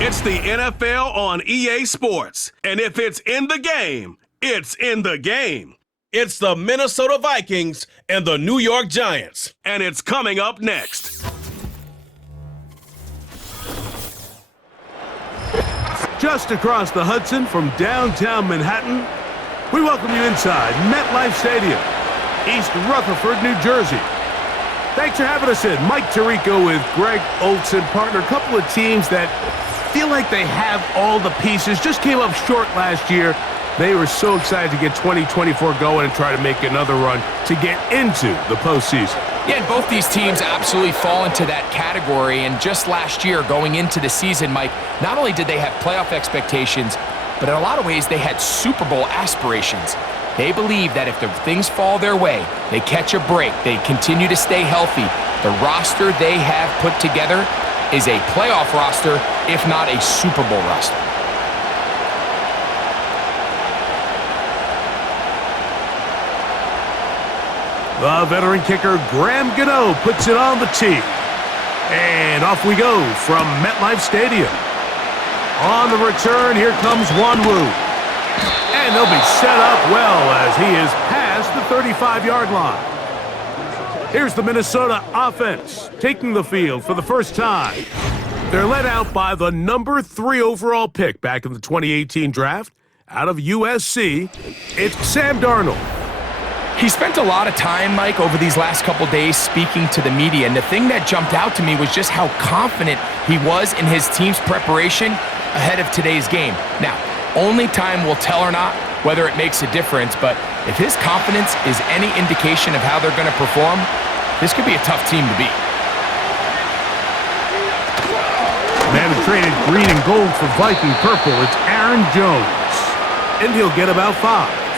It's the NFL on EA Sports. And if it's in the game, it's in the game. It's the Minnesota Vikings and the New York Giants. And it's coming up next. Just across the Hudson from downtown Manhattan, we welcome you inside MetLife Stadium, East Rutherford, New Jersey. Thanks for having us in. Mike Tirico with Greg Olson, partner. A couple of teams that feel like they have all the pieces. Just came up short last year. They were so excited to get 2024 going and try to make another run to get into the postseason. Yeah, and both these teams absolutely fall into that category. And just last year, going into the season, Mike, not only did they have playoff expectations, but in a lot of ways, they had Super Bowl aspirations. They believe that if the things fall their way, they catch a break, they continue to stay healthy, the roster they have put together is a playoff roster, if not a Super Bowl roster. The veteran kicker, Graham Gano, puts it on the tee. And off we go from MetLife Stadium. On the return, here comes Wanwu. And they'll be set up well as he is past the 35-yard line. Here's the Minnesota offense taking the field for the first time. They're led out by the number 3 overall pick back in the 2018 draft out of USC. It's Sam Darnold. He spent a lot of time, Mike, over these last couple days speaking to the media, and the thing that jumped out to me was just how confident he was in his team's preparation ahead of today's game. Now, only time will tell or not whether it makes a difference, but if his confidence is any indication of how they're going to perform, this could be a tough team to beat. Man who traded green and gold for Viking purple, it's Aaron Jones, and he'll get about 5.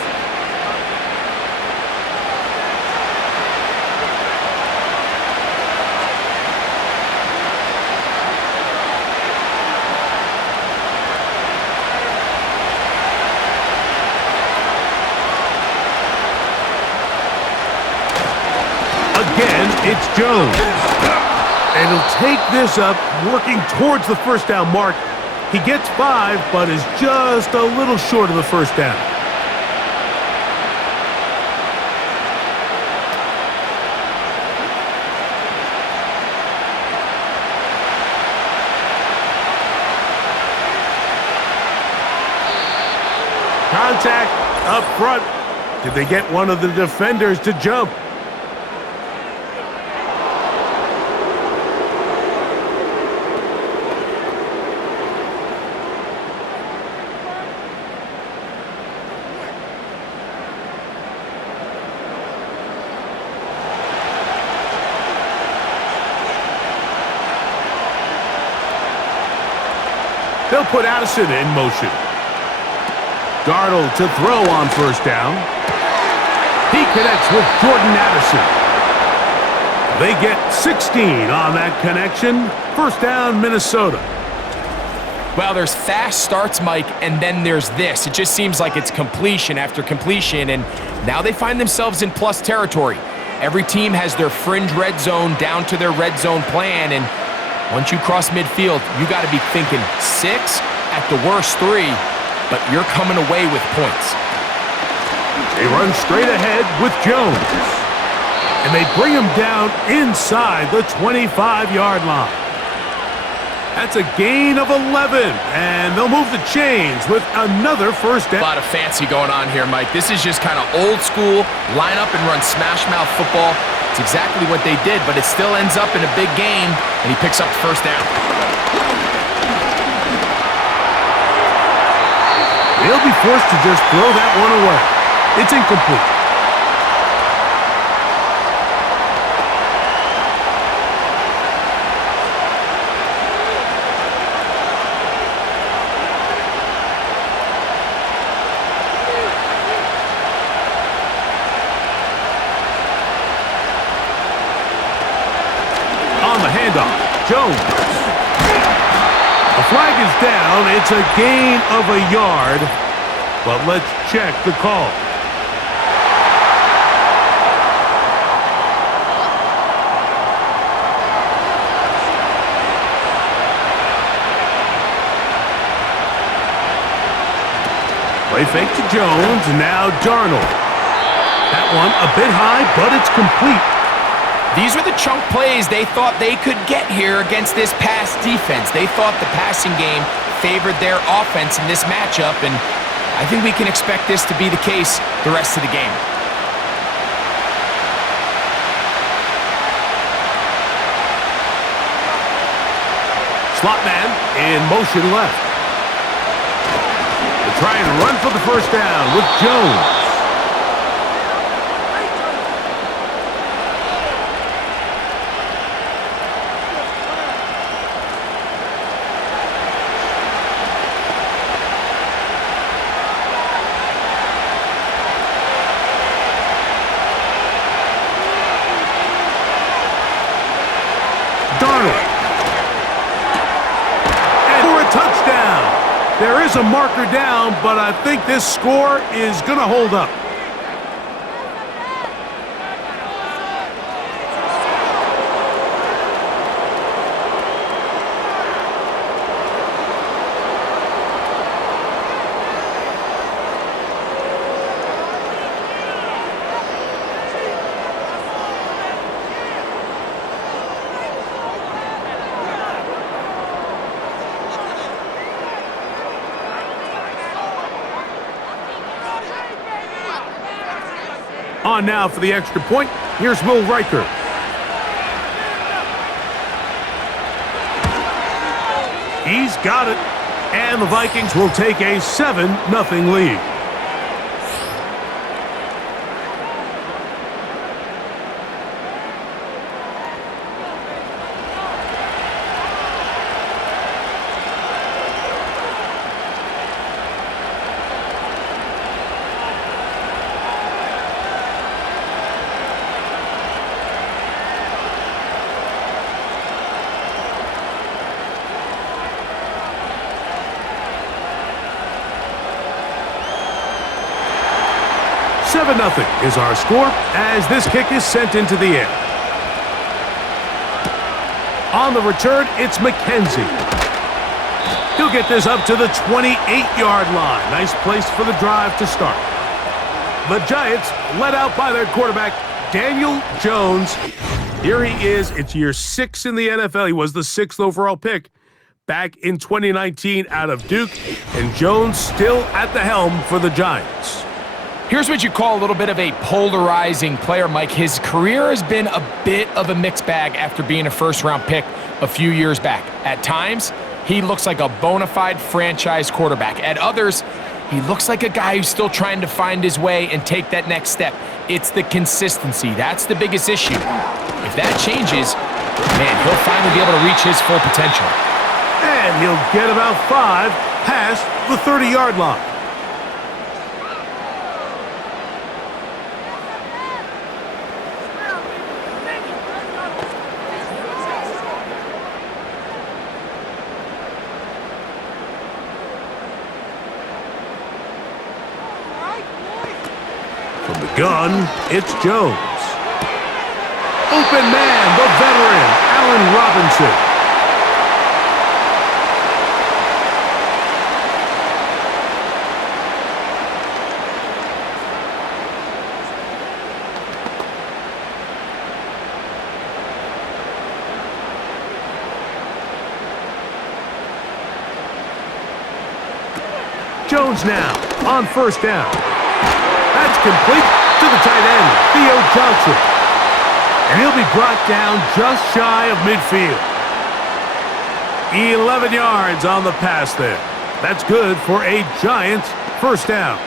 It's Jones. And he'll take this up, working towards the first down mark. He gets 5, but is just a little short of the first down. Contact up front. Did they get one of the defenders to jump? They'll put Addison in motion. Darnold to throw on first down. He connects with Jordan Addison. They get 16 on that connection. First down, Minnesota. Well, there's fast starts, Mike, and then there's this. It just seems like it's completion after completion, and now they find themselves in plus territory. Every team has their fringe red zone down to their red zone plan, and once you cross midfield, you got to be thinking 6, at the worst 3, but you're coming away with points. They run straight ahead with Jones, and they bring him down inside the 25-yard line. That's a gain of 11, and they'll move the chains with another first down. A lot of fancy going on here, Mike. This is just kind of old school, line up and run smash mouth football. It's exactly what they did, but it still ends up in a big game, and he picks up the first down. They'll be forced to just throw that one away. It's incomplete. Jones. The flag is down. It's a gain of a yard, but let's check the call. Play fake to Jones, and now Darnold. That one a bit high, but it's complete. These were the chunk plays they thought they could get here against this pass defense. They thought the passing game favored their offense in this matchup, and I think we can expect this to be the case the rest of the game. Slot man in motion left. They try and run for the first down with Jones. Darnold. And for a touchdown. There is a marker down, but I think this score is going to hold up. On now for the extra point. Here's Will Riker. He's got it. And the Vikings will take a 7-0 lead. Nothing is our score as this kick is sent into the air. On the return, it's McKenzie. He'll get this up to the 28-yard line. Nice place for the drive to start. The Giants led out by their quarterback, Daniel Jones. Here he is. It's year 6 in the NFL. He was the 6th overall pick back in 2019 out of Duke, and Jones still at the helm for the Giants. Here's what you call a little bit of a polarizing player, Mike. His career has been a bit of a mixed bag after being a first-round pick a few years back. At times, he looks like a bona fide franchise quarterback. At others, he looks like a guy who's still trying to find his way and take that next step. It's the consistency. That's the biggest issue. If that changes, man, he'll finally be able to reach his full potential. And he'll get about 5 past the 30-yard line. From the gun, it's Jones. Open man, the veteran, Allen Robinson. Jones now on first down. That's complete to the tight end, Theo Johnson. And he'll be brought down just shy of midfield. 11 yards on the pass there. That's good for a Giants first down.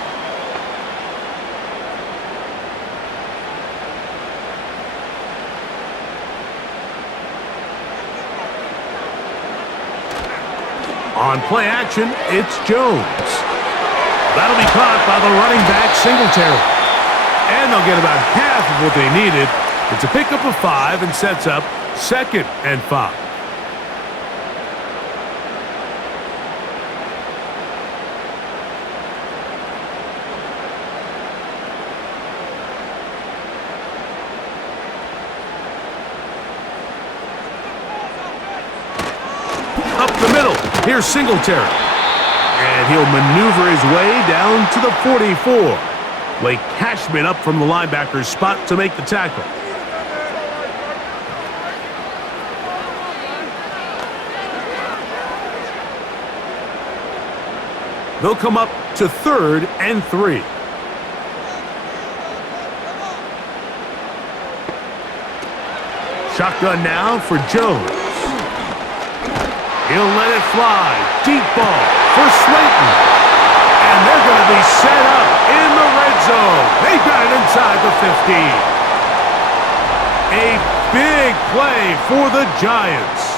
On play action, it's Jones. That'll be caught by the running back, Singletary. And they'll get about half of what they needed. It's a pickup of 5 and sets up 2nd and 5. Up the middle, here's Singletary. And he'll maneuver his way down to the 44. Blake Cashman up from the linebacker's spot to make the tackle. They'll come up to 3rd and 3. Shotgun now for Jones. He'll let it fly. Deep ball for Slayton. And they're going to be set up in the red zone. They've got it inside the 15. A big play for the Giants.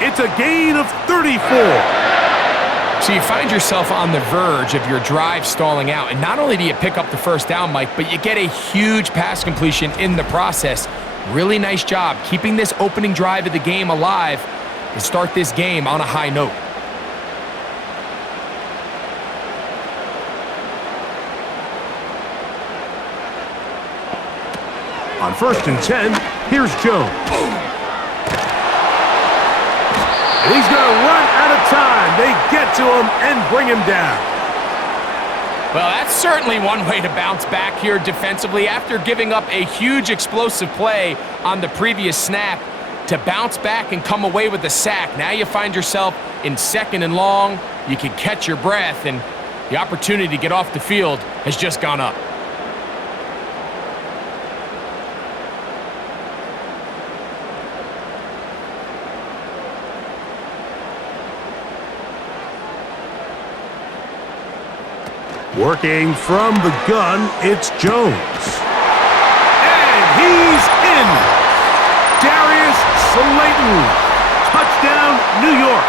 It's a gain of 34. So you find yourself on the verge of your drive stalling out, and not only do you pick up the first down, Mike, but you get a huge pass completion in the process. Really nice job keeping this opening drive of the game alive and start this game on a high note. On 1st and 10, here's Jones. And he's going to run out of time. They get to him and bring him down. Well, that's certainly one way to bounce back here defensively after giving up a huge explosive play on the previous snap. To bounce back and come away with a sack. Now you find yourself in 2nd and long. You can catch your breath, and the opportunity to get off the field has just gone up. Working from the gun, it's Jones. And he's in! Darius Slayton. Touchdown, New York.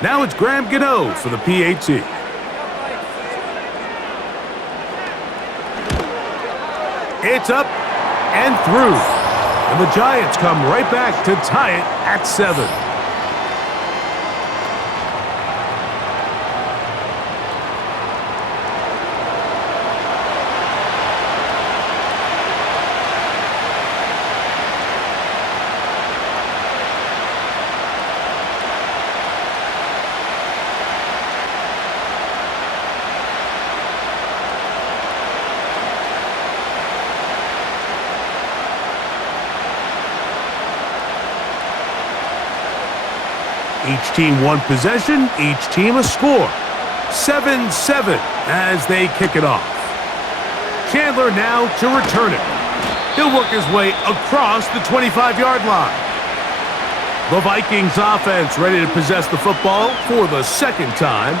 Now it's Graham Gano for the PAT. It's up and through. And the Giants come right back to tie it at 7. Each team one possession, each team a score. 7-7 as they kick it off. Chandler now to return it. He'll work his way across the 25-yard line. The Vikings offense ready to possess the football for the 2nd time.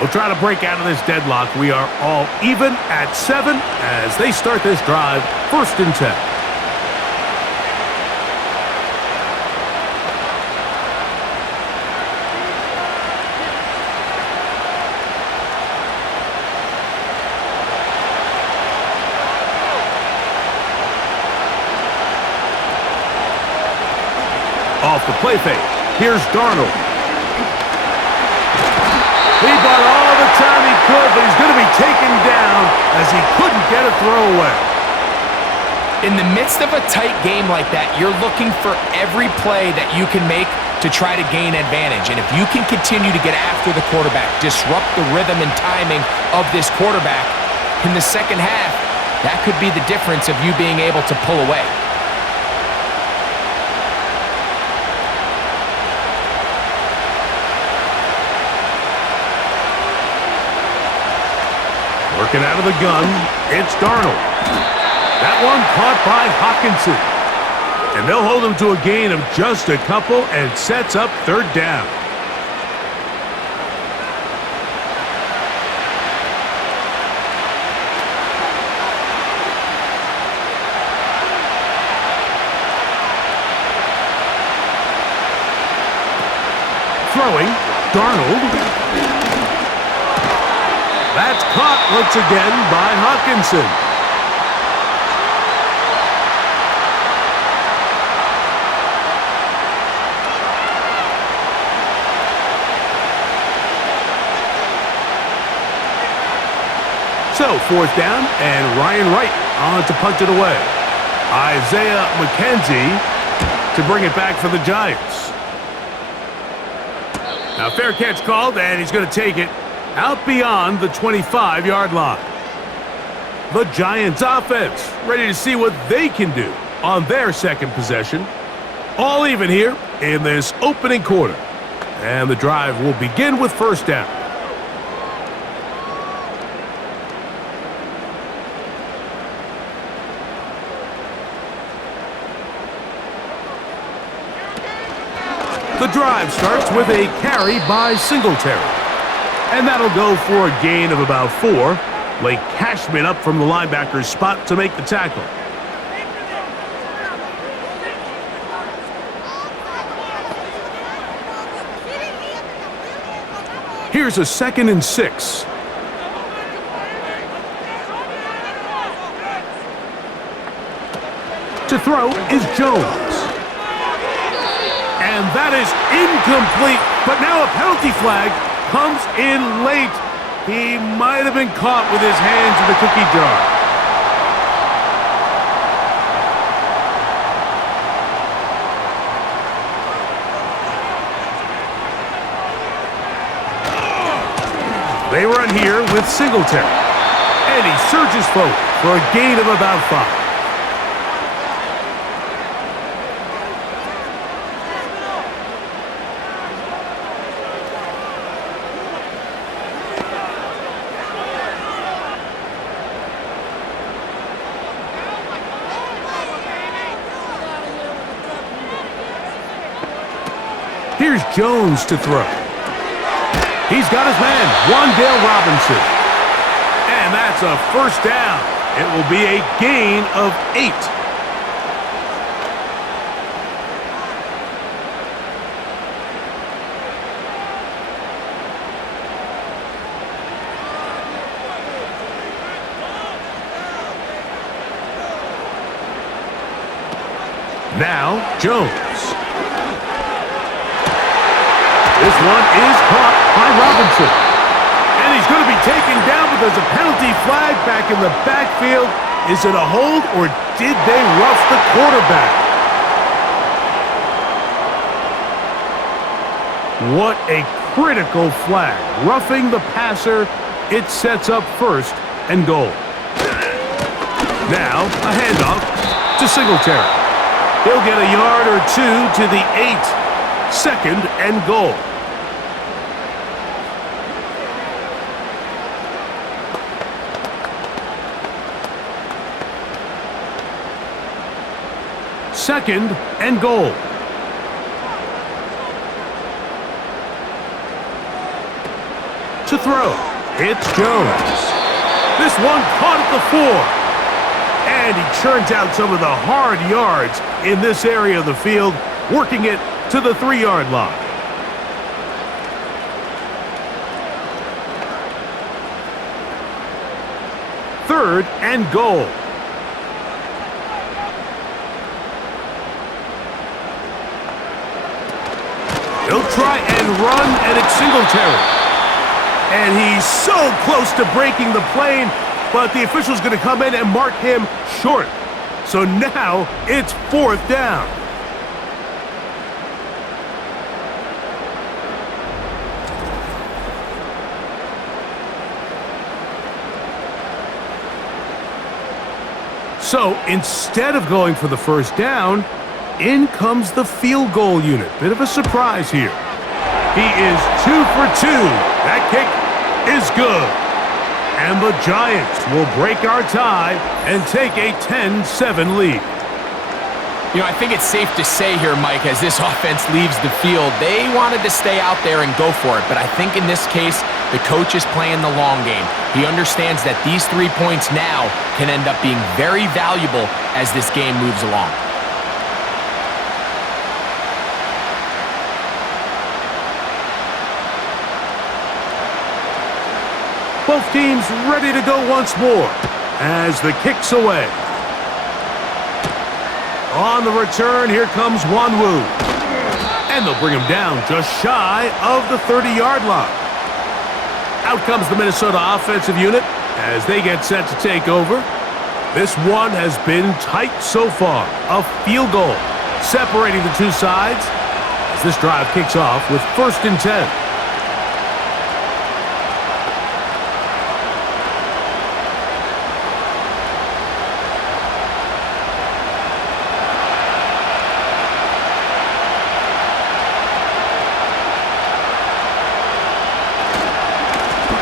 They'll try to break out of this deadlock. We are all even at 7 as they start this drive, 1st and 10. Off the play fake. Here's Darnold. He bought all the time he could, but he's going to be taken down as he couldn't get a throwaway. In the midst of a tight game like that, you're looking for every play that you can make to try to gain advantage. And if you can continue to get after the quarterback, disrupt the rhythm and timing of this quarterback in the second half, that could be the difference of you being able to pull away. Working out of the gun, it's Darnold. That one caught by Hawkinson. And they'll hold him to a gain of just a couple and sets up 3rd down. Throwing, Darnold. That's caught once again by Hawkinson. So, fourth down, and Ryan Wright on to punt it away. Isaiah McKenzie to bring it back for the Giants. Now, fair catch called, and he's going to take it out beyond the 25-yard line. The Giants offense ready to see what they can do on their second possession. All even here in this opening quarter. And the drive will begin with first down. The drive starts with a carry by Singletary. And that'll go for a gain of about 4. Blake Cashman up from the linebacker's spot to make the tackle. Here's a 2nd and 6. To throw is Jones. And that is incomplete, but now a penalty flag comes in late. He might have been caught with his hands in the cookie jar. They run here with Singletary. And he surges forward for a gain of about 5. Here's Jones to throw. He's got his man, Wan'Dale Robinson. And that's a first down. It will be a gain of 8. Now, Jones. This one is caught by Robinson. And he's going to be taken down, but there's a penalty flag back in the backfield. Is it a hold, or did they rough the quarterback? What a critical flag. Roughing the passer. It sets up 1st and goal. Now, a handoff to Singletary. He'll get a yard or 2 to the 8. 2nd and goal. Second and goal. To throw, it's Jones. This one caught at the 4. And he churns out some of the hard yards in this area of the field, working it to the 3-yard line. Third and goal. He'll try and run, and it's Singletary. And he's so close to breaking the plane, but the official's going to come in and mark him short. So now it's 4th down. So instead of going for the first down, in comes the field goal unit. Bit of a surprise here. He is 2 for 2. That kick is good. And the Giants will break our tie and take a 10-7 lead. You know, I think it's safe to say here, Mike, as this offense leaves the field, they wanted to stay out there and go for it. But I think in this case, the coach is playing the long game. He understands that these 3 points now can end up being very valuable as this game moves along. Both teams ready to go once more as the kick's away. On the return, here comes Wanwu. And they'll bring him down just shy of the 30-yard line. Out comes the Minnesota offensive unit as they get set to take over. This one has been tight so far. A field goal separating the two sides as this drive kicks off with 1st and 10.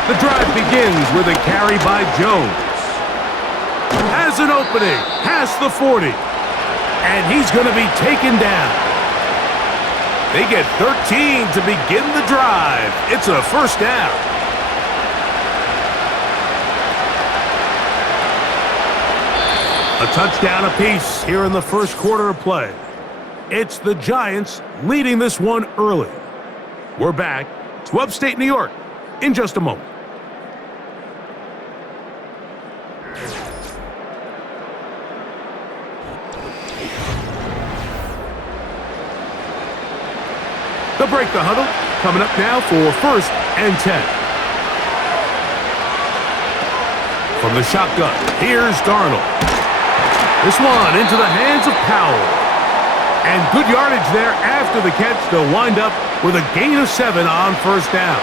The drive begins with a carry by Jones. Has an opening, past the 40. And he's going to be taken down. They get 13 to begin the drive. It's a 1st down. A touchdown apiece here in the 1st quarter of play. It's the Giants leading this one early. We're back to upstate New York in just a moment. They'll break the huddle. Coming up now for 1st and 10. From the shotgun, here's Darnold. This one into the hands of Powell. And good yardage there after the catch. They'll wind up with a gain of 7 on 1st down.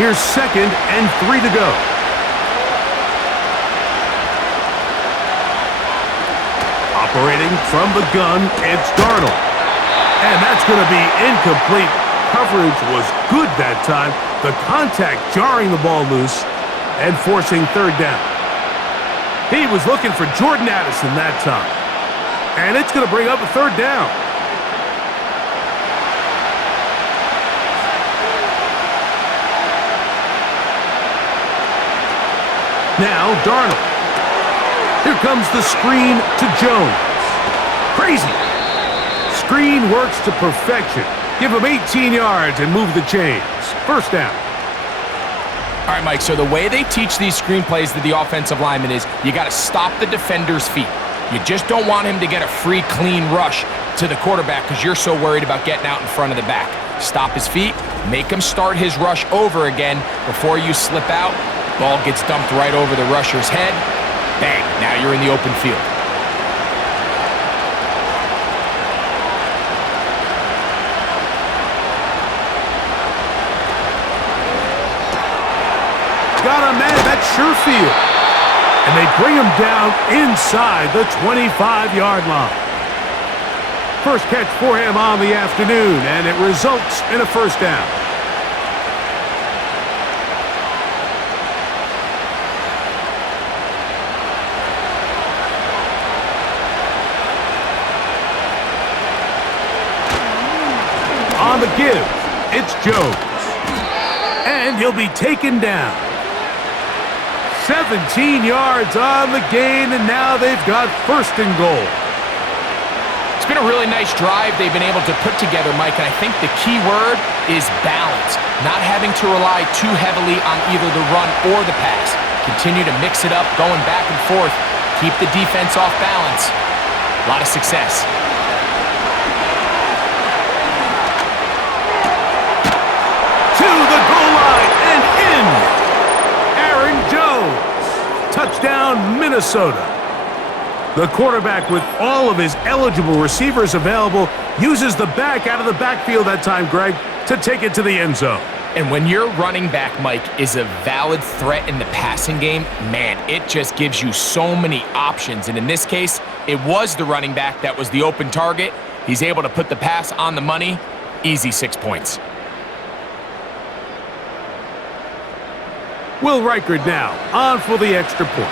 Here's 2nd and 3 to go. Operating from the gun, it's Darnold. And that's going to be incomplete. Coverage was good that time. The contact jarring the ball loose and forcing 3rd down. He was looking for Jordan Addison that time. And it's going to bring up a 3rd down. Now Darnold. Here comes the screen to Jones. Crazy. Screen works to perfection. Give him 18 yards and move the chains. 1st down. All right, Mike, so the way they teach these screenplays to the offensive lineman is you got to stop the defender's feet. You just don't want him to get a free, clean rush to the quarterback because you're so worried about getting out in front of the back. Stop his feet, make him start his rush over again before you slip out. Ball gets dumped right over the rusher's head. Bang, now you're in the open field. Got a man, that's Sherfield. And they bring him down inside the 25-yard line. First catch for him on the afternoon, and it results in a 1st down. On the give, it's Jones. And he'll be taken down. 17 yards on the gain, and now they've got 1st and goal. It's been a really nice drive they've been able to put together, Mike, and I think the key word is balance. Not having to rely too heavily on either the run or the pass. Continue to mix it up, going back and forth. Keep the defense off balance. A lot of success. To the goal line and in. Aaron Jones. Touchdown, Minnesota. The quarterback, with all of his eligible receivers available, uses the back out of the backfield that time, Greg, to take it to the end zone. And when your running back, Mike, is a valid threat in the passing game, man, it just gives you so many options. And in this case, it was the running back that was the open target. He's able to put the pass on the money. Easy 6 points. Will Reichard now on for the extra point.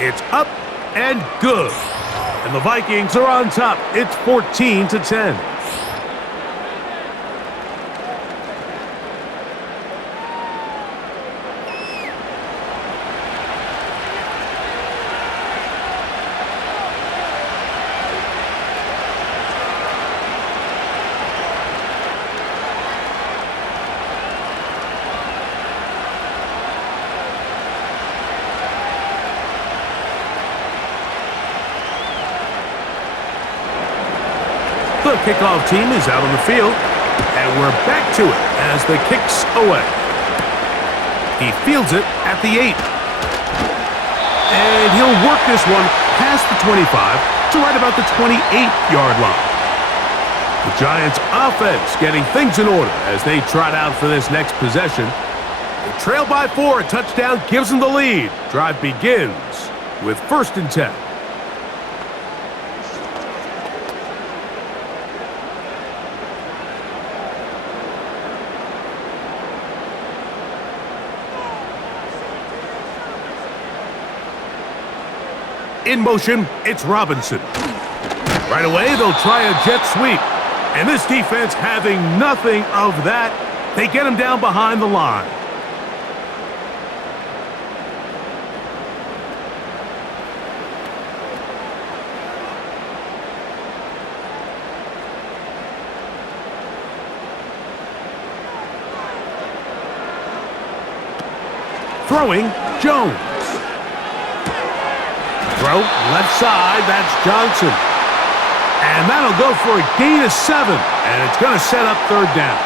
It's up and good. And the Vikings are on top. It's 14-10. The kickoff team is out on the field, and we're back to it as the kick's away. He fields it at the 8. And he'll work this one past the 25 to right about the 28-yard line. The Giants' offense getting things in order as they trot out for this next possession. They trail by 4, a touchdown gives them the lead. Drive begins with 1st and 10. In motion, it's Robinson. Right away, they'll try a jet sweep. And this defense having nothing of that, they get him down behind the line. Throwing, Jones. Throw, left side, that's Johnson. And that'll go for a gain of 7, and it's going to set up 3rd down.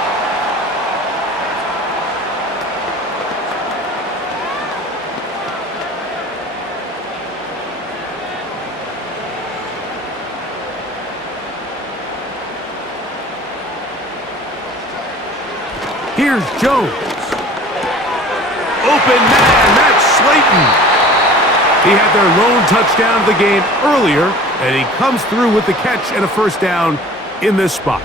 Here's Jones. Open man, that's Slayton. He had their lone touchdown of the game earlier, and he comes through with the catch and a 1st down in this spot.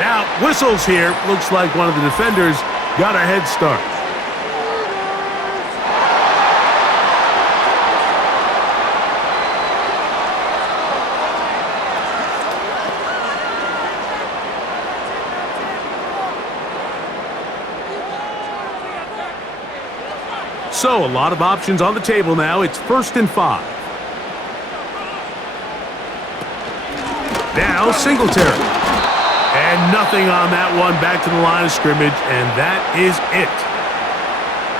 Now, whistles here. Looks like one of the defenders got a head start. So, a lot of options on the table now. It's 1st and 5. Now, Singletary. And nothing on that one, back to the line of scrimmage, and that is it.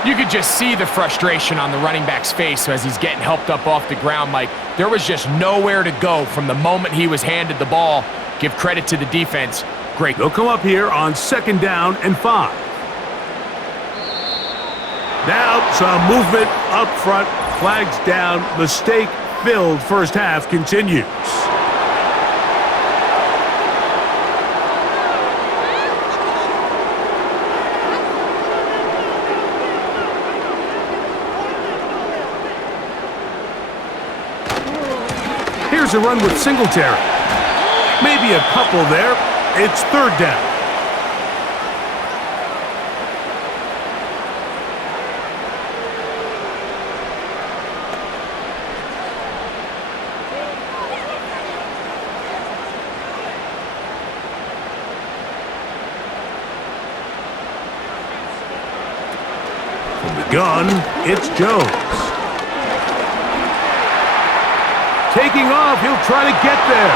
You could just see the frustration on the running back's face as he's getting helped up off the ground, Mike. There was just nowhere to go from the moment he was handed the ball. Give credit to the defense. Great. They'll come up here on 2nd down and 5. Now some movement up front, flags down, mistake-filled first half continues. Here's a run with Singletary. Maybe a couple there. It's 3rd down. From the gun, it's Jones. Taking off, he'll try to get there.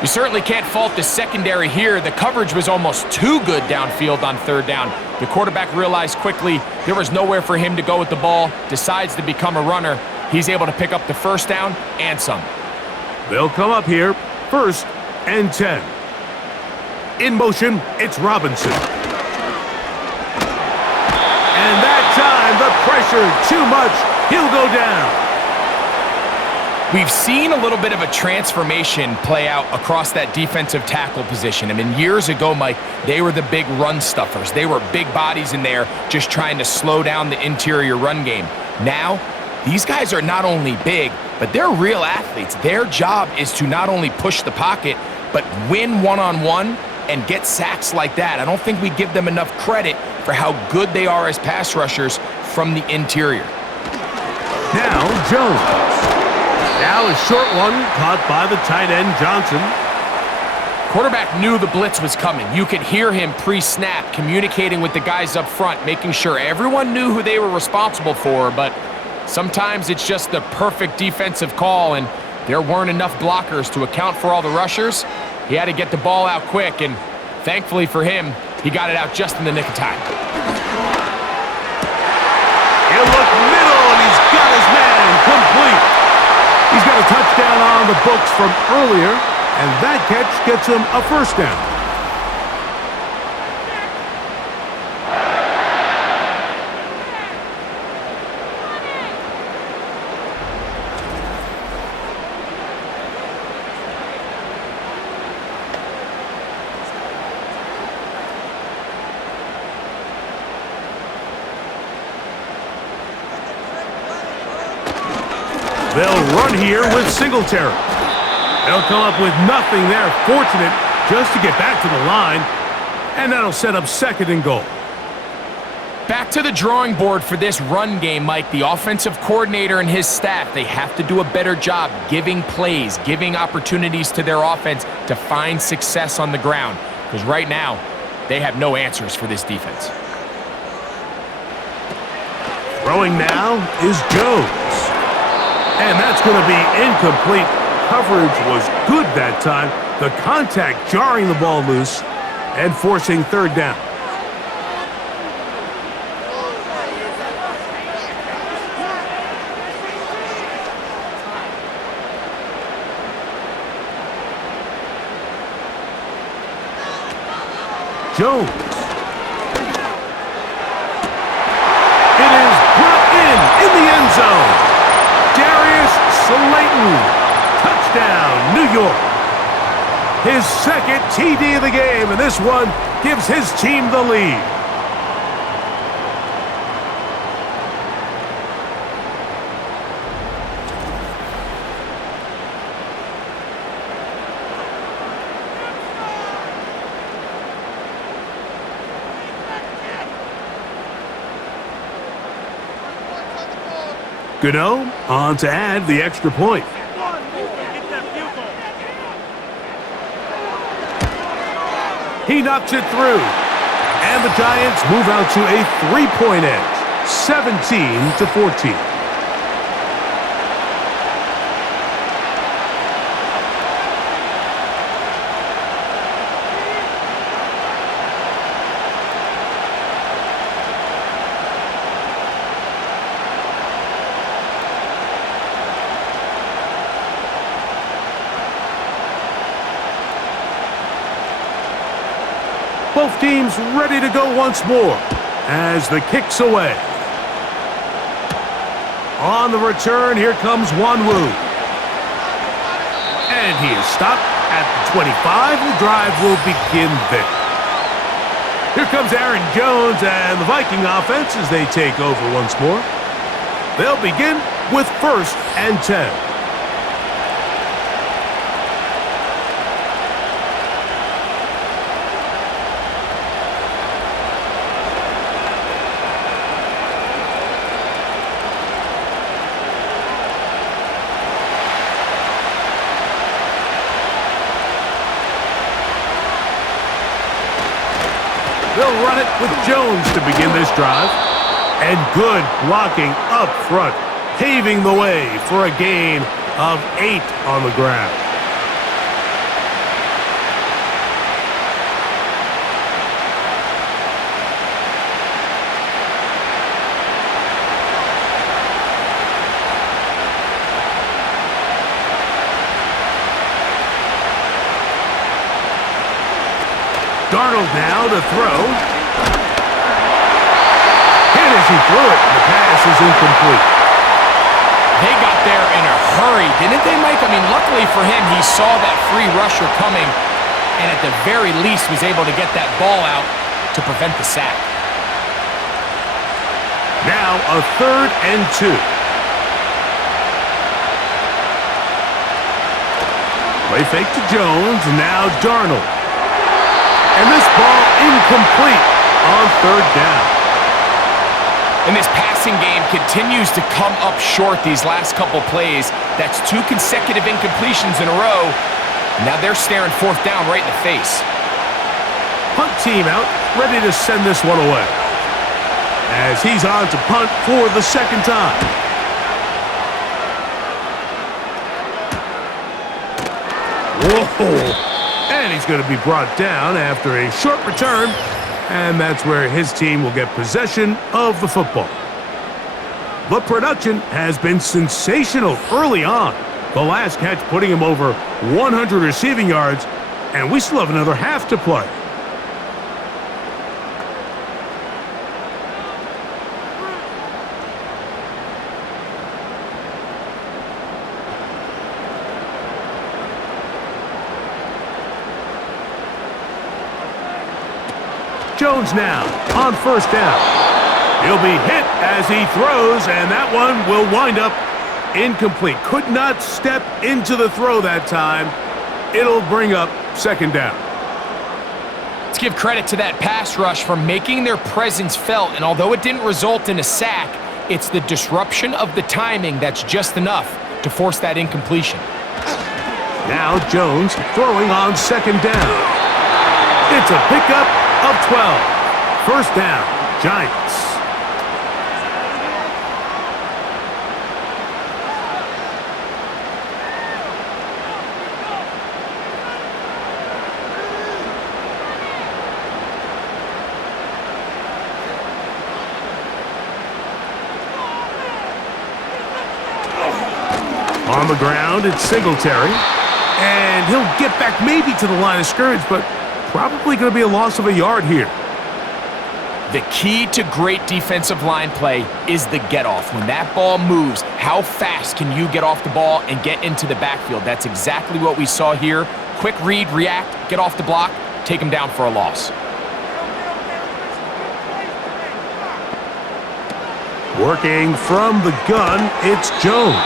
You certainly can't fault the secondary here. The coverage was almost too good downfield on 3rd down. The quarterback realized quickly there was nowhere for him to go with the ball, decides to become a runner. He's able to pick up the 1st down and some. They'll come up here, 1st and 10. In motion, it's Robinson. And that time, the pressure, too much. He'll go down. We've seen a little bit of a transformation play out across that defensive tackle position. I mean, years ago, Mike, they were the big run stuffers. They were big bodies in there just trying to slow down the interior run game. Now, these guys are not only big, but they're real athletes. Their job is to not only push the pocket, but win one-on-one and get sacks like that. I don't think we give them enough credit for how good they are as pass rushers from the interior. Now, Jones. Now a short one caught by the tight end, Johnson. Quarterback knew the blitz was coming. You could hear him pre-snap, communicating with the guys up front, making sure everyone knew who they were responsible for, but sometimes it's just the perfect defensive call, and there weren't enough blockers to account for all the rushers. He had to get the ball out quick, and thankfully for him, he got it out just in the nick of time. He'll look middle, and he's got his man complete. He's got a touchdown on the books from earlier, and that catch gets him a first down. They'll run here with Singletary. They'll come up with nothing there. Fortunate just to get back to the line. And that'll set up second and goal. Back to the drawing board for this run game, Mike. The offensive coordinator and his staff, they have to do a better job giving plays, giving opportunities to their offense to find success on the ground. Because right now, they have no answers for this defense. Throwing now is Jones. And that's going to be incomplete. Coverage was good that time. The contact jarring the ball loose and forcing third down. Jones. It is brought in the end zone. Slayton. Touchdown, New York. His second TD of the game, and this one gives his team the lead. Gano on to add the extra point. He knocks it through. And the Giants move out to a 3-point edge, 17-14. Both teams ready to go once more as the kick's away. On the return, here comes Wanwu. And he is stopped at the 25. The drive will begin there. Here comes Aaron Jones and the Viking offense as they take over once more. They'll begin with 1st and 10. They'll run it with Jones to begin this drive. And good blocking up front, paving the way for a gain of 8 on the ground. Darnold now to throw. And as he threw it, the pass is incomplete. They got there in a hurry, didn't they, Mike? I mean, luckily for him, he saw that free rusher coming and at the very least was able to get that ball out to prevent the sack. Now a 3rd and 2. Play fake to Jones, now Darnold. And this ball incomplete on 3rd down. And this passing game continues to come up short these last couple plays. That's 2 consecutive incompletions in a row. Now they're staring fourth down right in the face. Punt team out, ready to send this one away. As he's on to punt for the second time. Whoa! And he's going to be brought down after a short return, and that's where his team will get possession of the football. The production has been sensational early on. The last catch putting him over 100 receiving yards, and we still have another half to play. Jones now on first down. He'll be hit as he throws, and that one will wind up incomplete. Could not step into the throw that time. It'll bring up second down. Let's give credit to that pass rush for making their presence felt, and although it didn't result in a sack, it's the disruption of the timing that's just enough to force that incompletion. Now Jones throwing on second down. It's a pickup of 12. First down, Giants. On the ground, it's Singletary. And he'll get back maybe to the line of scrimmage, but probably going to be a loss of a yard here. The key to great defensive line play is the get-off. When that ball moves, how fast can you get off the ball and get into the backfield? That's exactly what we saw here. Quick read, react, get off the block, take him down for a loss. Working from the gun, it's Jones.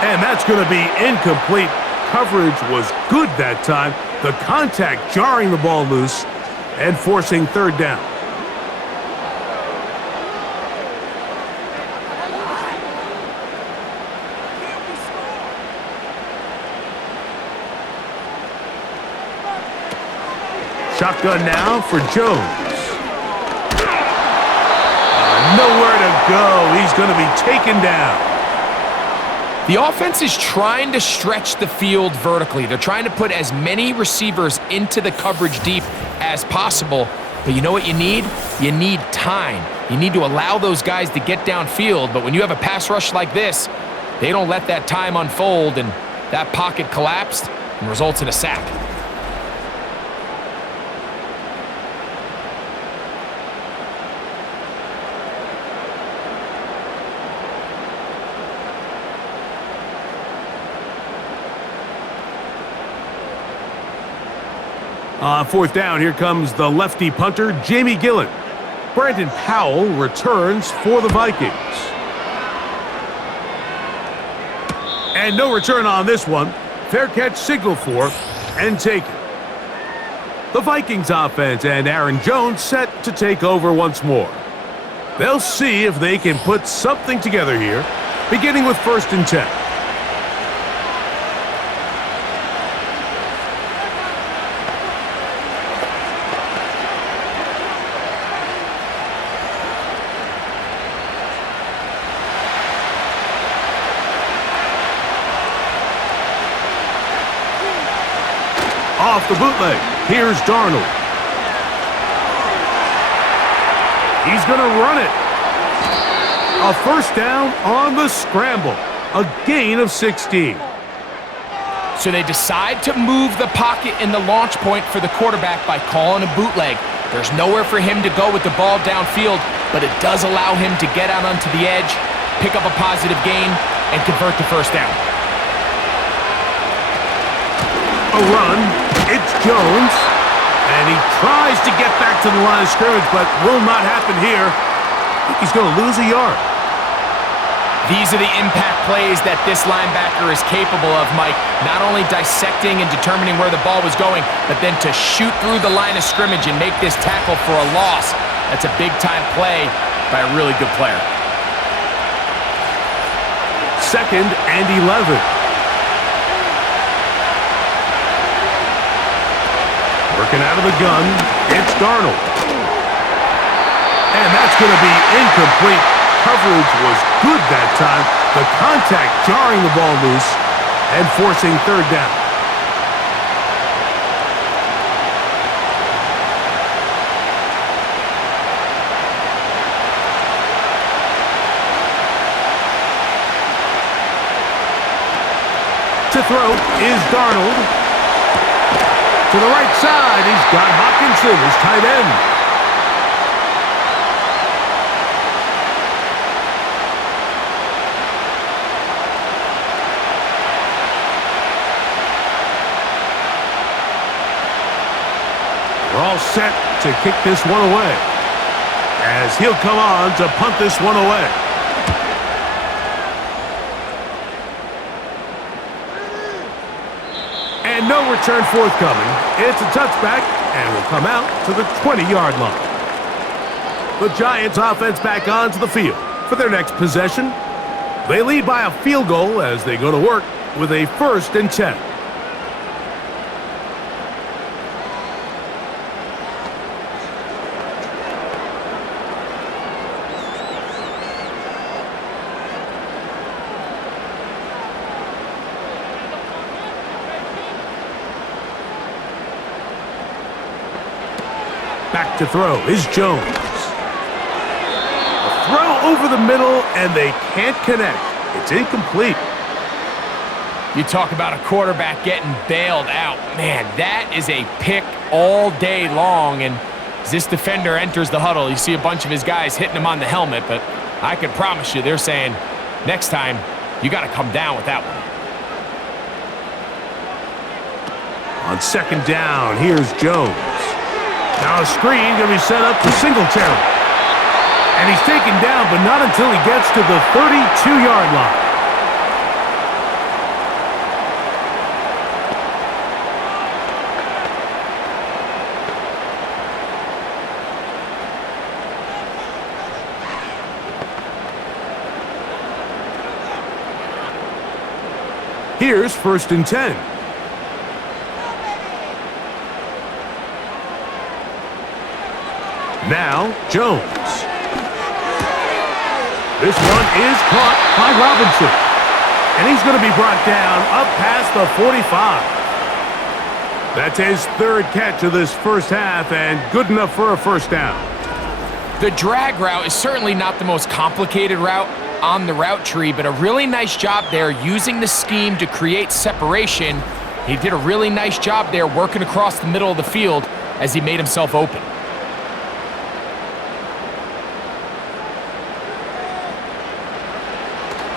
And that's going to be incomplete. Coverage was good that time. The contact jarring the ball loose and forcing third down. Shotgun now for Jones. Nowhere to go. He's going to be taken down. The offense is trying to stretch the field vertically. They're trying to put as many receivers into the coverage deep as possible. But you know what you need? You need time. You need to allow those guys to get downfield. But when you have a pass rush like this, they don't let that time unfold, and that pocket collapsed and results in a sack. Fourth down, here comes the lefty punter, Jamie Gillen. Brandon Powell returns for the Vikings. And no return on this one. Fair catch signaled for and taken. The Vikings offense and Aaron Jones set to take over once more. They'll see if they can put something together here, beginning with 1st and 10. Off the bootleg, here's Darnold. He's going to run it. A first down on the scramble. A gain of 16. So they decide to move the pocket in the launch point for the quarterback by calling a bootleg. There's nowhere for him to go with the ball downfield, but it does allow him to get out onto the edge, pick up a positive gain, and convert the first down. A run, it's Jones, and he tries to get back to the line of scrimmage, but will not happen here. I think he's going to lose a yard. These are the impact plays that this linebacker is capable of, Mike. Not only dissecting and determining where the ball was going, but then to shoot through the line of scrimmage and make this tackle for a loss. That's a big-time play by a really good player. 2nd and 11. Working out of the gun, it's Darnold. And that's going to be incomplete. Coverage was good that time. The contact jarring the ball loose and forcing third down. To throw is Darnold. To the right side, he's got Hockenson, his tight end. We're all set to kick this one away, as he'll come on to punt this one away. And no return forthcoming. It's a touchback, and will come out to the 20-yard line. The Giants offense back onto the field for their next possession. They lead by a field goal as they go to work with a 1st and 10. Back to throw is Jones. A throw over the middle, and they can't connect. It's incomplete. You talk about a quarterback getting bailed out. Man, that is a pick all day long. And as this defender enters the huddle, you see a bunch of his guys hitting him on the helmet. But I can promise you, they're saying, next time, you got to come down with that one. On 2nd down, here's Jones. Now a screen going to be set up to Singletary. And he's taken down, but not until he gets to the 32-yard line. Here's 1st and 10. Now, Jones. This one is caught by Robinson. And he's going to be brought down up past the 45. That's his 3rd catch of this first half, and good enough for a 1st down. The drag route is certainly not the most complicated route on the route tree, but a really nice job there using the scheme to create separation. He did a really nice job there working across the middle of the field as he made himself open.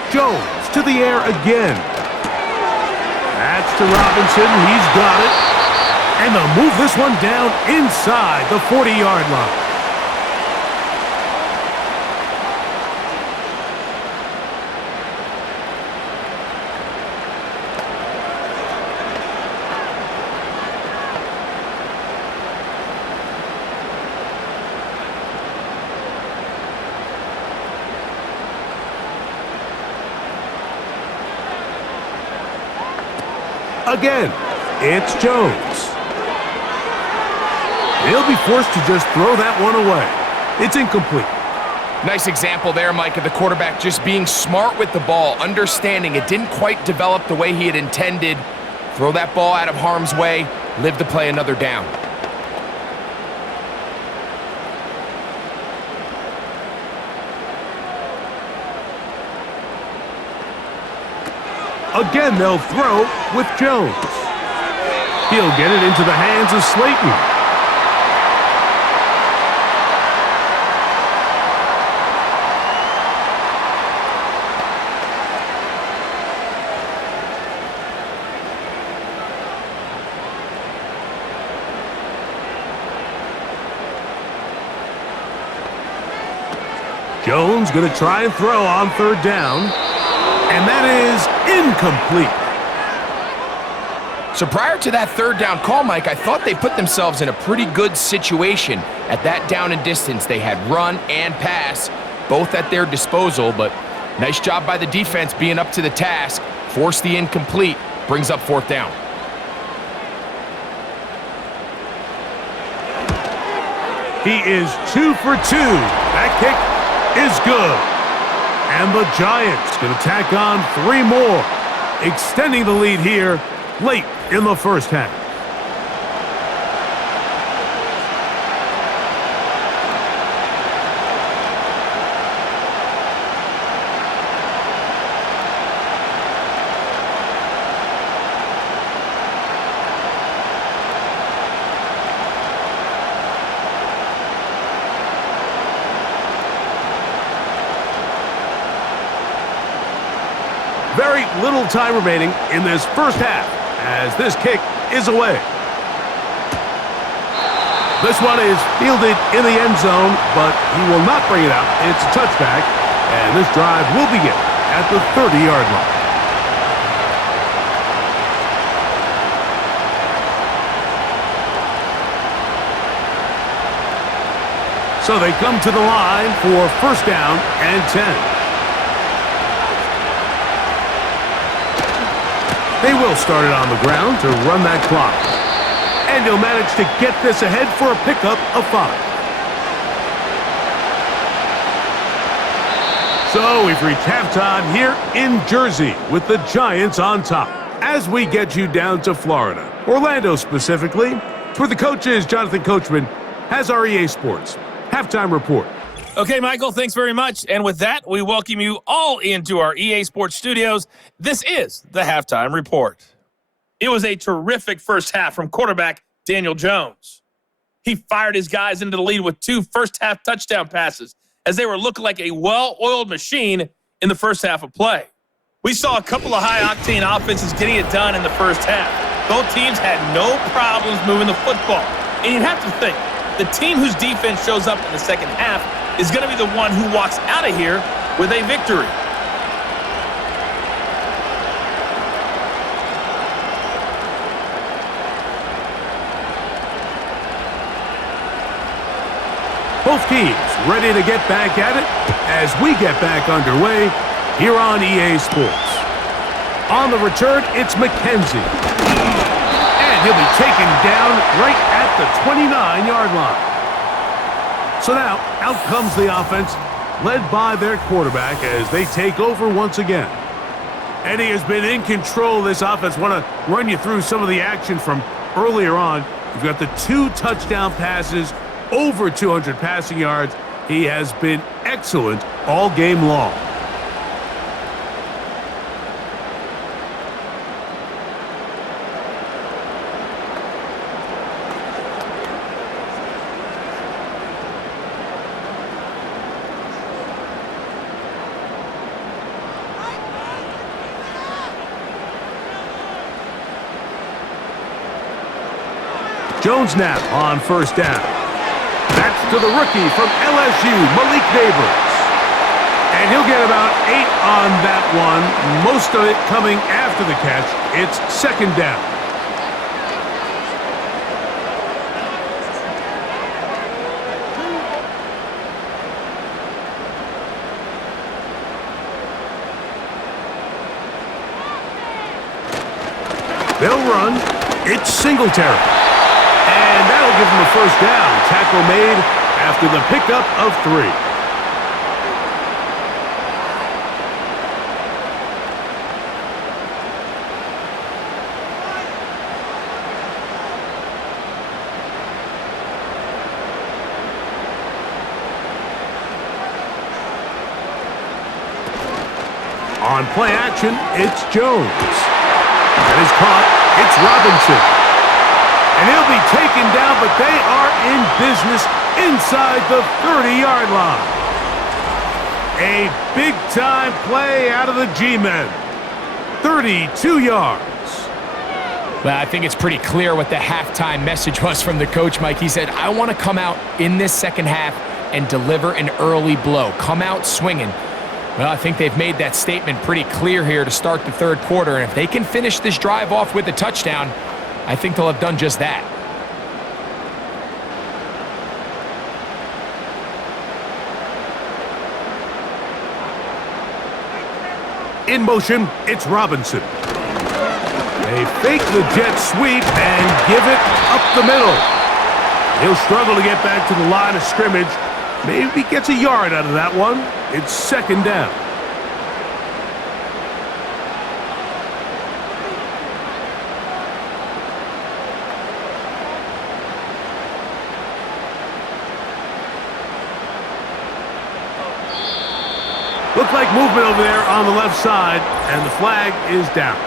Jones to the air again. That's to Robinson. He's got it. And they'll move this one down inside the 40-yard line. Again, it's Jones. He'll be forced to just throw that one away. It's incomplete. Nice example there, Mike, of the quarterback just being smart with the ball, understanding it didn't quite develop the way he had intended. Throw that ball out of harm's way, live to play another down. Again, they'll throw with Jones. He'll get it into the hands of Slayton. Jones going to try and throw on 3rd down. And that is incomplete. So prior to that 3rd down call, Mike, I thought they put themselves in a pretty good situation at that down and distance. They had run and pass, both at their disposal, but nice job by the defense being up to the task. Force the incomplete, brings up 4th down. He is 2 for 2. That kick is good. And the Giants can tack on 3 more, extending the lead here late in the first half. Very little time remaining in this first half as this kick is away. This one is fielded in the end zone, but he will not bring it out. It's a touchback, and this drive will begin at the 30-yard line. So they come to the line for first down and 10. They will start it on the ground to run that clock. And he'll manage to get this ahead for a pickup of 5. So we've reached halftime here in Jersey with the Giants on top. As we get you down to Florida, Orlando specifically, where the coach is Jonathan Coachman, has our EA Sports halftime report. Okay, Michael, thanks very much. And with that, we welcome you all into our EA Sports studios. This is the Halftime Report. It was a terrific first half from quarterback Daniel Jones. He fired his guys into the lead with 2 first-half touchdown passes as they were looking like a well-oiled machine in the first half of play. We saw a couple of high-octane offenses getting it done in the first half. Both teams had no problems moving the football. And you'd have to think, the team whose defense shows up in the second half is going to be the one who walks out of here with a victory. Both teams ready to get back at it as we get back underway here on EA Sports. On the return, it's McKenzie. And he'll be taken down right at the 29-yard line. So now, out comes the offense, led by their quarterback as they take over once again. And he has been in control of this offense. Want to run you through some of the action from earlier on. You've got the 2 touchdown passes, over 200 passing yards. He has been excellent all game long. Jones now on first down. That's to the rookie from LSU, Malik Neighbors. And he'll get about 8 on that one, most of it coming after the catch. It's second down. They'll run. It's Singletary. And that'll give him the first down. Tackle made after the pickup of 3. On play action, it's Jones. That is caught. It's Robinson. And he'll be taken down, but they are in business inside the 30-yard line. A big-time play out of the G-men. 32 yards. Well, I think it's pretty clear what the halftime message was from the coach, Mike. He said, I want to come out in this second half and deliver an early blow. Come out swinging. Well, I think they've made that statement pretty clear here to start the third quarter. And if they can finish this drive off with a touchdown, I think they'll have done just that. In motion, it's Robinson. They fake the jet sweep and give it up the middle. He'll struggle to get back to the line of scrimmage. Maybe gets a yard out of that one. It's second down. Looked like movement over there on the left side, and the flag is down.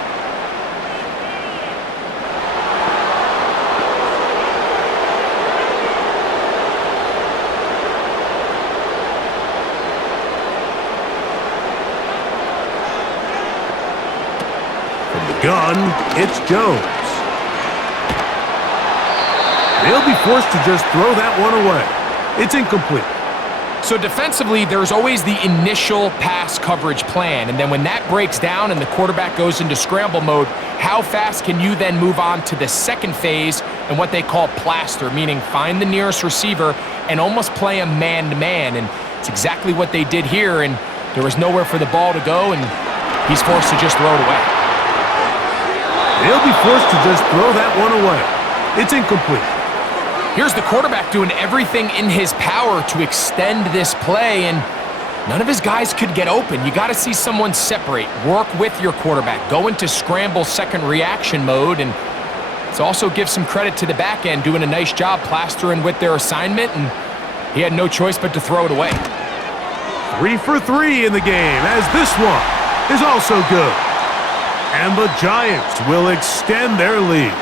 From the gun, it's Jones. They'll be forced to just throw that one away. It's incomplete. So defensively, there's always the initial pass coverage plan, and then when that breaks down and the quarterback goes into scramble mode, how fast can you then move on to the second phase and what they call plaster, meaning find the nearest receiver and almost play a man-to-man, and it's exactly what they did here, and there was nowhere for the ball to go, and he's forced to just throw it away. They'll be forced to just throw that one away. It's incomplete. Here's the quarterback doing everything in his power to extend this play, and none of his guys could get open. You got to see someone separate, work with your quarterback, go into scramble second reaction mode, and let's also give some credit to the back end doing a nice job plastering with their assignment, and he had no choice but to throw it away. 3 for 3 in the game, as this one is also good. And the Giants will extend their lead.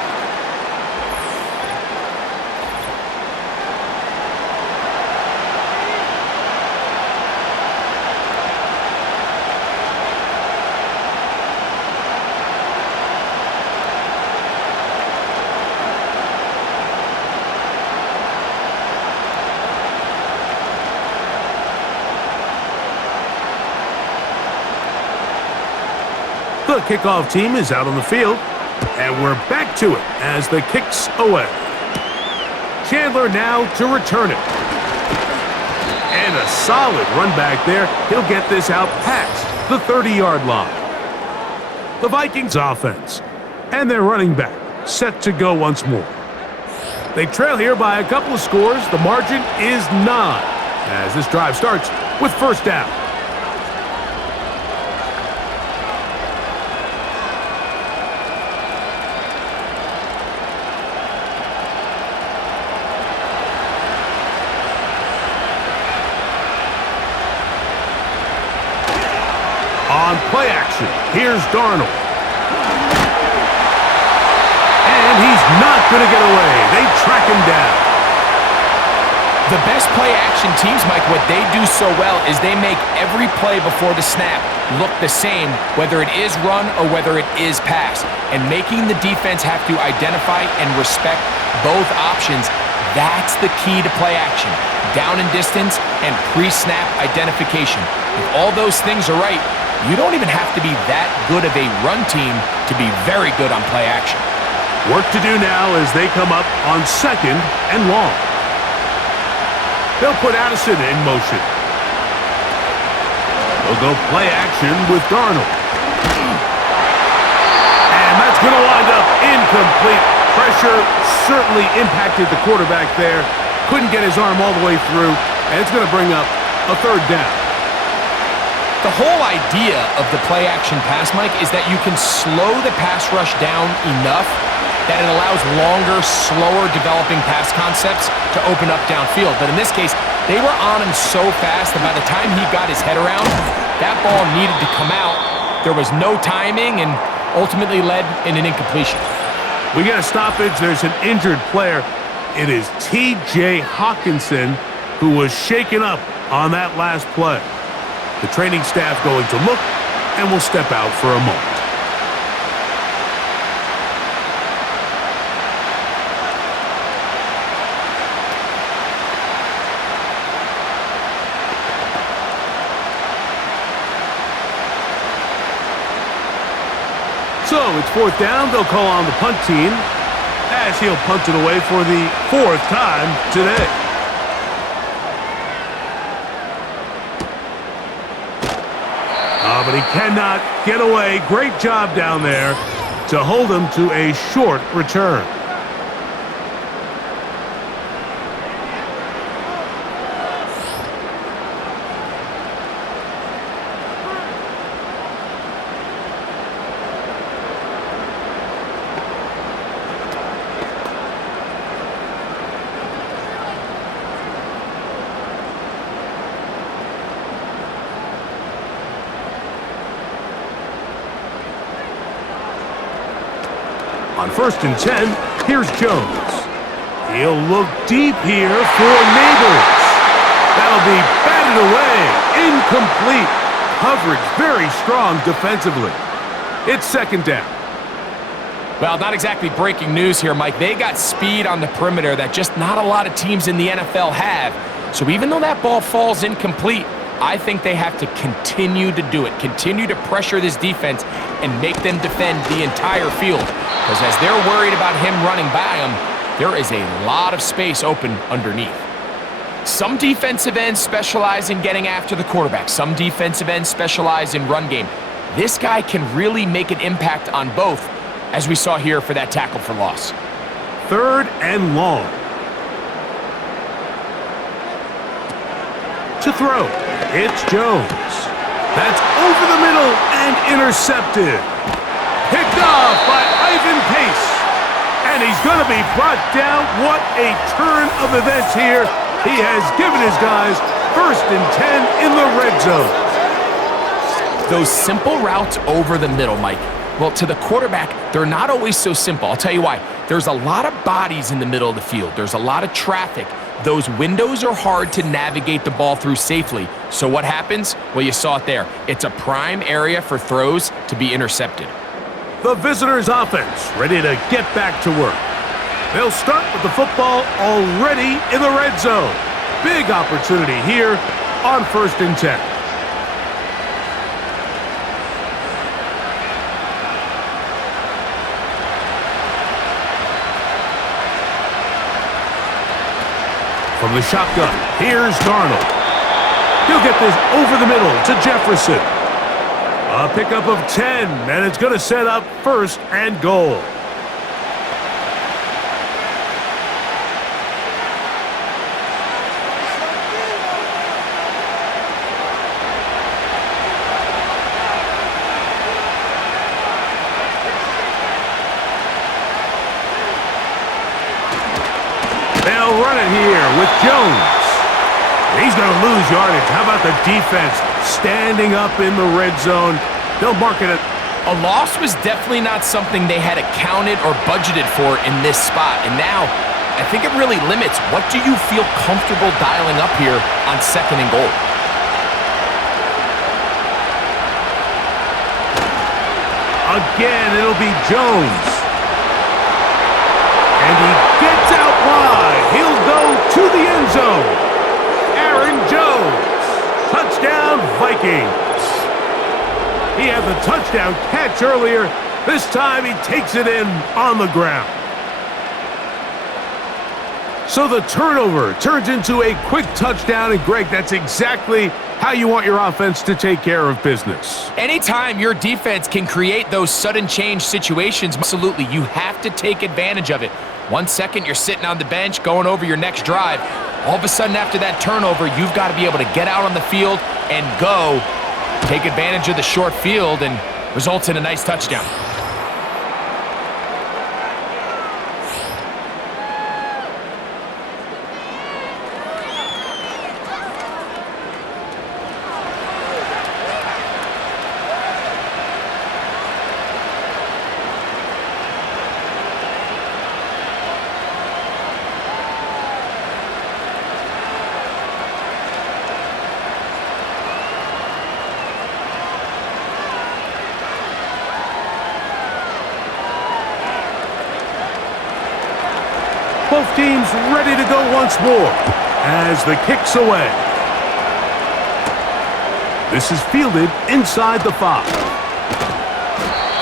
The kickoff team is out on the field, and we're back to it as the kick's away. Chandler now to return it. And a solid run back there. He'll get this out past the 30-yard line. The Vikings offense and their running back set to go once more. They trail here by a couple of scores. The margin is 9 as this drive starts with first down. On play action, here's Darnold. And he's not going to get away. They track him down. The best play action teams, Mike, what they do so well is they make every play before the snap look the same, whether it is run or whether it is pass. And making the defense have to identify and respect both options, that's the key to play action. Down and distance and pre-snap identification. If all those things are right, you don't even have to be that good of a run team to be very good on play action. Work to do now as they come up on second and long. They'll put Addison in motion. They'll go play action with Darnold. And that's going to wind up incomplete. Pressure certainly impacted the quarterback there. Couldn't get his arm all the way through, and it's going to bring up a third down. The whole idea of the play-action pass, Mike, is that you can slow the pass rush down enough that it allows longer, slower developing pass concepts to open up downfield. But in this case, they were on him so fast that by the time he got his head around, that ball needed to come out. There was no timing and ultimately led in an incompletion. We get a stoppage. There's an injured player. It is T.J. Hawkinson who was shaken up on that last play. The training staff going to look, and will step out for a moment. So it's fourth down. They'll call on the punt team as he'll punt it away for the 4th time today. But he cannot get away. Great job down there to hold him to a short return. On 1st and 10, here's Jones. He'll look deep here for Neighbors. That'll be batted away. Incomplete. Coverage very strong defensively. It's 2nd down. Well, not exactly breaking news here, Mike. They got speed on the perimeter that just not a lot of teams in the NFL have. So even though that ball falls incomplete, I think they have to continue to do it, continue to pressure this defense and make them defend the entire field. Because as they're worried about him running by them, there is a lot of space open underneath. Some defensive ends specialize in getting after the quarterback. Some defensive ends specialize in run game. This guy can really make an impact on both, as we saw here for that tackle for loss. 3rd and long. To throw, it's Jones. That's over the middle and intercepted. Picked off by Ivan Pace. And he's going to be brought down. What a turn of events here. He has given his guys 1st and 10 in the red zone. Those simple routes over the middle, Mike. Well, to the quarterback, they're not always so simple. I'll tell you why. There's a lot of bodies in the middle of the field. There's a lot of traffic. Those windows are hard to navigate the ball through safely. So what happens? Well, you saw it there. It's a prime area for throws to be intercepted. The visitors' offense ready to get back to work. They'll start with the football already in the red zone. Big opportunity here on 1st and 10. From the shotgun, here's Darnold. He'll get this over the middle to Jefferson. A pickup of 10, and it's going to set up 1st and goal. They'll run it here with Jones. He's going to lose yardage. How about the defense standing up in the red zone? They'll mark it. A loss was definitely not something they had accounted or budgeted for in this spot. And now, I think it really limits what do you feel comfortable dialing up here on 2nd and goal. Again, it'll be Jones. And he gets out wide. He'll go to the end zone. Aaron Jones. Touchdown, Vikings. He had the touchdown catch earlier. This time he takes it in on the ground. So the turnover turns into a quick touchdown. And Greg, that's exactly how you want your offense to take care of business. Anytime your defense can create those sudden change situations, absolutely, you have to take advantage of it. 1 second, you're sitting on the bench, going over your next drive. All of a sudden, after that turnover, you've got to be able to get out on the field and go, take advantage of the short field, and results in a nice touchdown. Both teams ready to go once more as the kick's away. This is fielded inside the 5.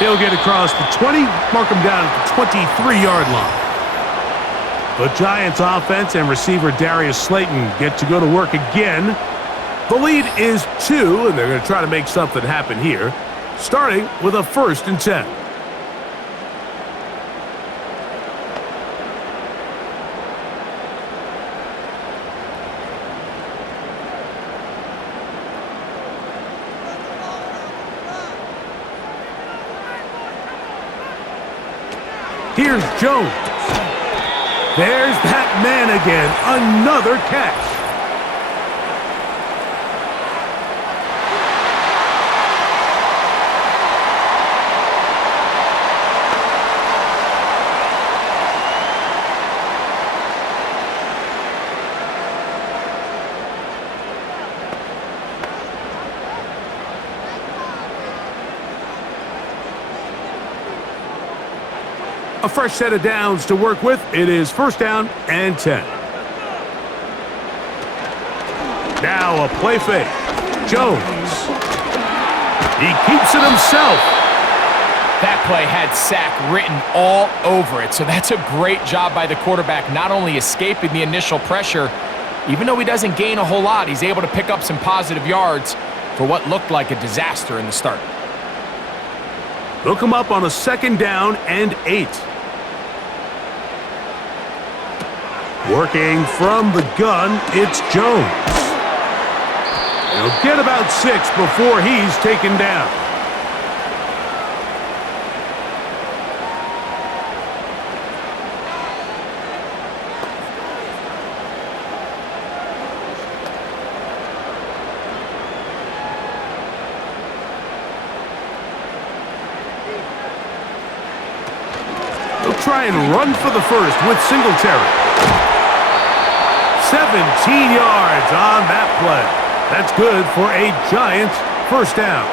He'll get across the 20, mark him down at the 23-yard line. The Giants offense and receiver Darius Slayton get to go to work again. The lead is 2, and they're going to try to make something happen here, starting with a 1st and 10. Here's Jones. There's that man again. Another catch. A fresh set of downs to work with. It is first down and 10. Now a play fake. Jones. He keeps it himself. That play had sack written all over it, so that's a great job by the quarterback, not only escaping the initial pressure, even though he doesn't gain a whole lot, he's able to pick up some positive yards for what looked like a disaster in the start. They'll come up on a second down and 8. Working from the gun, it's Jones. He'll get about 6 before he's taken down. Try and run for the first with Singletary. 17 yards on that play. That's good for a Giants first down.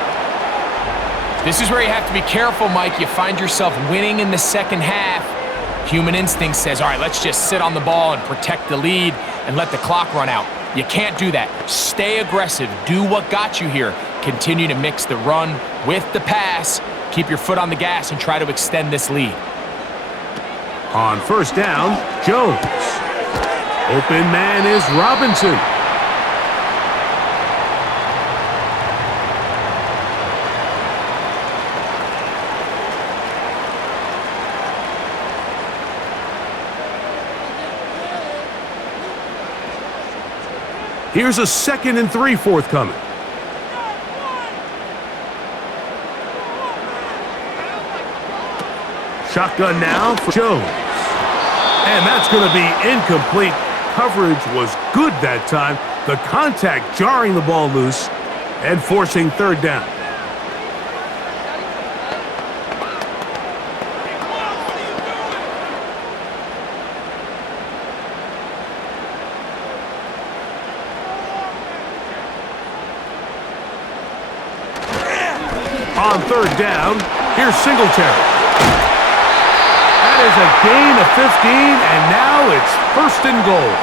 This is where you have to be careful, Mike. You find yourself winning in the second half. Human instinct says, all right, let's just sit on the ball and protect the lead and let the clock run out. You can't do that. Stay aggressive. Do what got you here. Continue to mix the run with the pass. Keep your foot on the gas and try to extend this lead. On first down, Jones. Open man is Robinson. Here's a 2nd and 3 forthcoming. Shotgun now for Jones. And that's going to be incomplete. Coverage was good that time. The contact jarring the ball loose and forcing third down. On third down, here's Singletary. That is a gain of 15, and now it's first and goal.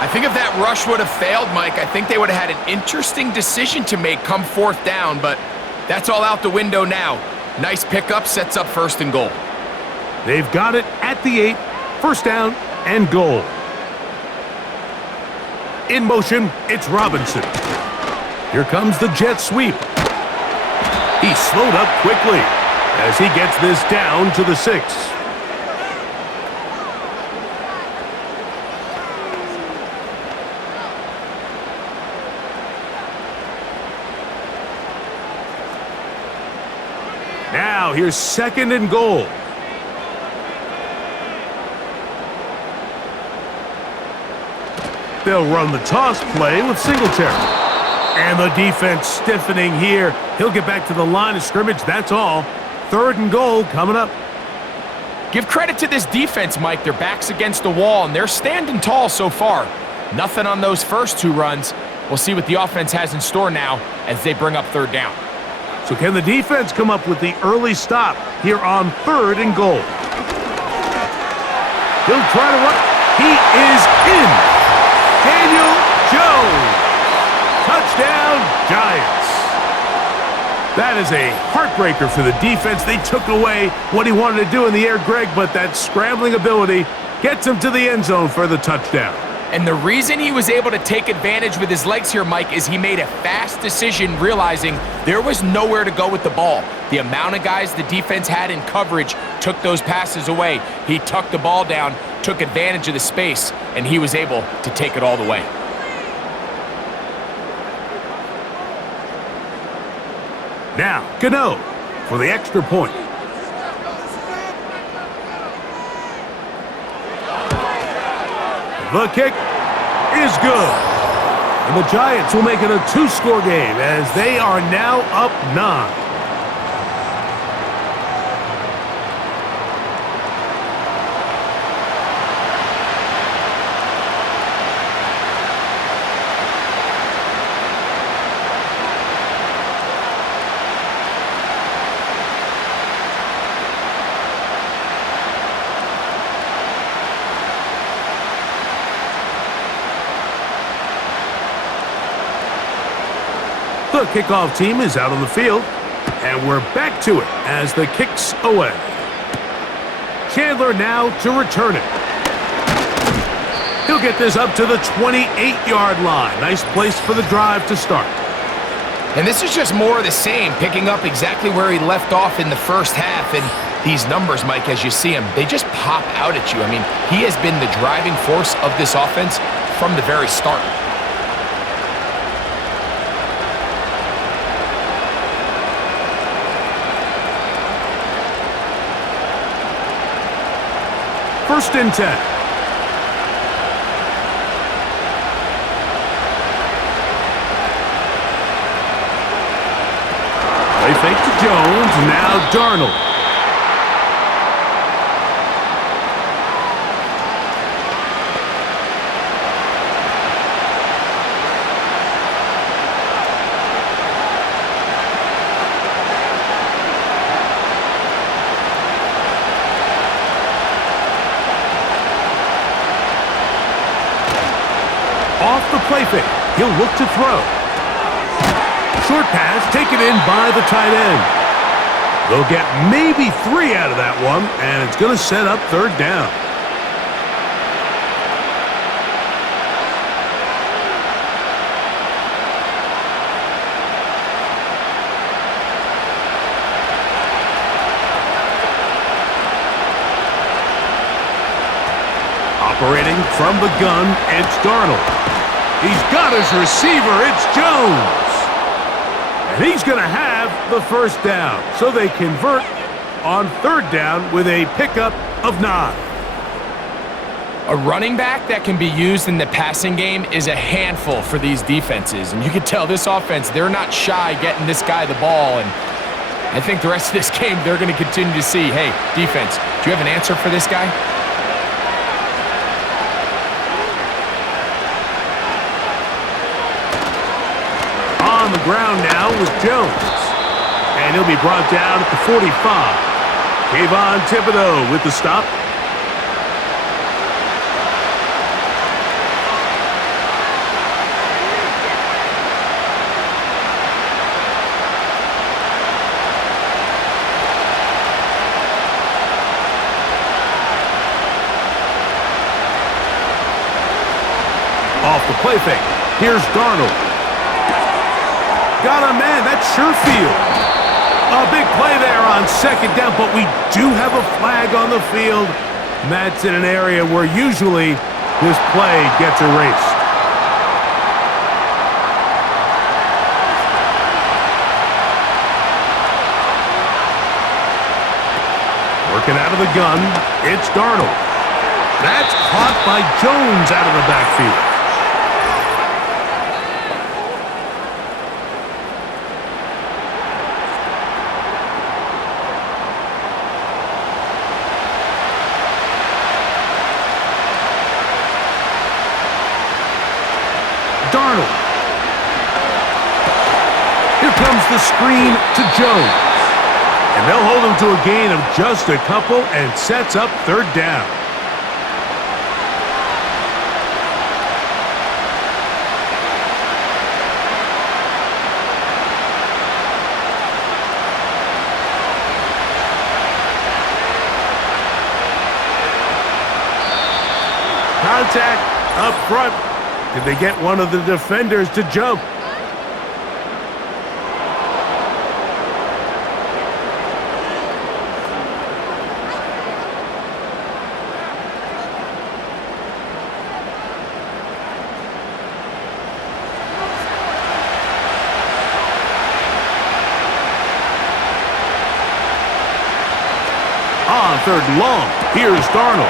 I think if that rush would have failed, Mike, I think they would have had an interesting decision to make come fourth down, but that's all out the window now. Nice pickup, sets up first and goal. They've got it at the 8, first down and goal. In motion, it's Robinson. Here comes the jet sweep. He slowed up quickly as he gets this down to the 6. Now here's 2nd and goal. They'll run the toss play with Singletary. And the defense stiffening here. He'll get back to the line of scrimmage, that's all. 3rd and goal coming up. Give credit to this defense, Mike. Their back's against the wall, and they're standing tall so far. Nothing on those first 2 runs. We'll see what the offense has in store now as they bring up third down. So can the defense come up with the early stop here on 3rd and goal? He'll try to run. He is in. Daniel Jones. Touchdown, Giants. That is a heartbreaker for the defense. They took away what he wanted to do in the air, Greg, but that scrambling ability gets him to the end zone for the touchdown. And the reason he was able to take advantage with his legs here, Mike, is he made a fast decision realizing there was nowhere to go with the ball. The amount of guys the defense had in coverage took those passes away. He tucked the ball down, took advantage of the space, and he was able to take it all the way. Now, Gano for the extra point. The kick is good. And the Giants will make it a 2-score game as they are now up 9. The kickoff team is out on the field, and we're back to it as the kick's away. Chandler now to return it. He'll get this up to the 28-yard line. Nice place for the drive to start. And this is just more of the same, picking up exactly where he left off in the first half. And these numbers, Mike, as you see him, they just pop out at you. I mean, he has been the driving force of this offense from the very start. First and 10. Play fake to Jones, now Darnold. Off the play fake, he'll look to throw. Short pass taken in by the tight end. They'll get maybe 3 out of that one, and it's going to set up third down. Operating from the gun, it's Darnold. He's got his receiver, it's Jones. And he's going to have the first down. So they convert on third down with a pickup of 9. A running back that can be used in the passing game is a handful for these defenses. And you can tell this offense, they're not shy getting this guy the ball. And I think the rest of this game, they're going to continue to see, hey, defense, do you have an answer for this guy? On the ground now with Jones. And he'll be brought down at the 45. Kayvon Thibodeau with the stop. Off the play fake. Here's Darnold. Got a man, that's Sherfield. A big play there on second down, but we do have a flag on the field. And that's in an area where usually this play gets erased. Working out of the gun, it's Darnold. That's caught by Jones out of the backfield. Darnold. Here comes the screen to Jones. And they'll hold him to a gain of just a couple and sets up third down. Contact up front. Did they get one of the defenders to jump? On third and long, here's Darnold.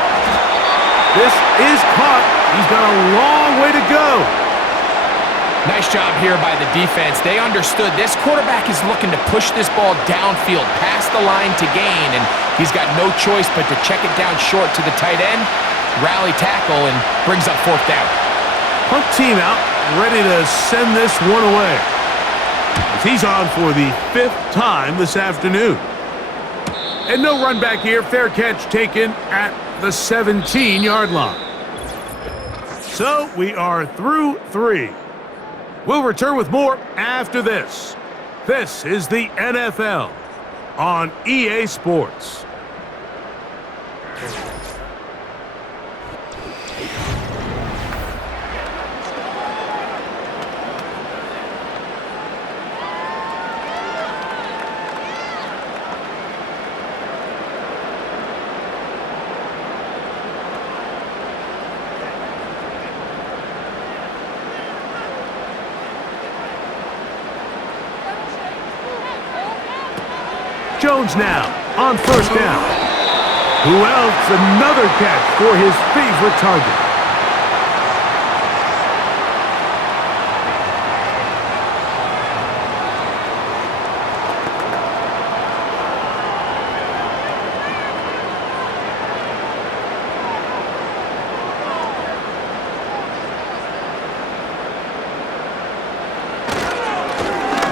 This is caught. He's got a long way to go. Nice job here by the defense. They understood this quarterback is looking to push this ball downfield past the line to gain, and he's got no choice but to check it down short to the tight end, rally tackle, and brings up fourth down. Punt team out, ready to send this one away. As he's on for the 5th time this afternoon. And no run back here. Fair catch taken at the 17-yard line. So we are through 3. We'll return with more after this. This is the NFL on EA Sports. Jones now on first down. Who else? Another catch for his favorite target.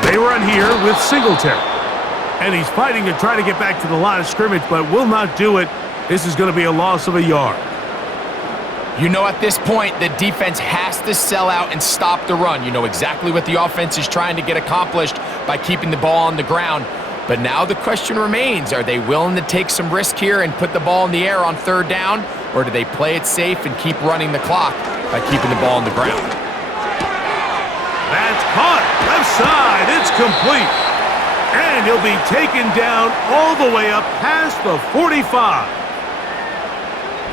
They run here with Singletary. And he's fighting to try to get back to the line of scrimmage, but will not do it. This is going to be a loss of a yard. You know, at this point, the defense has to sell out and stop the run. You know exactly what the offense is trying to get accomplished by keeping the ball on the ground. But now the question remains, are they willing to take some risk here and put the ball in the air on third down? Or do they play it safe and keep running the clock by keeping the ball on the ground? That's caught. Left side. It's complete. And he'll be taken down all the way up past the 45.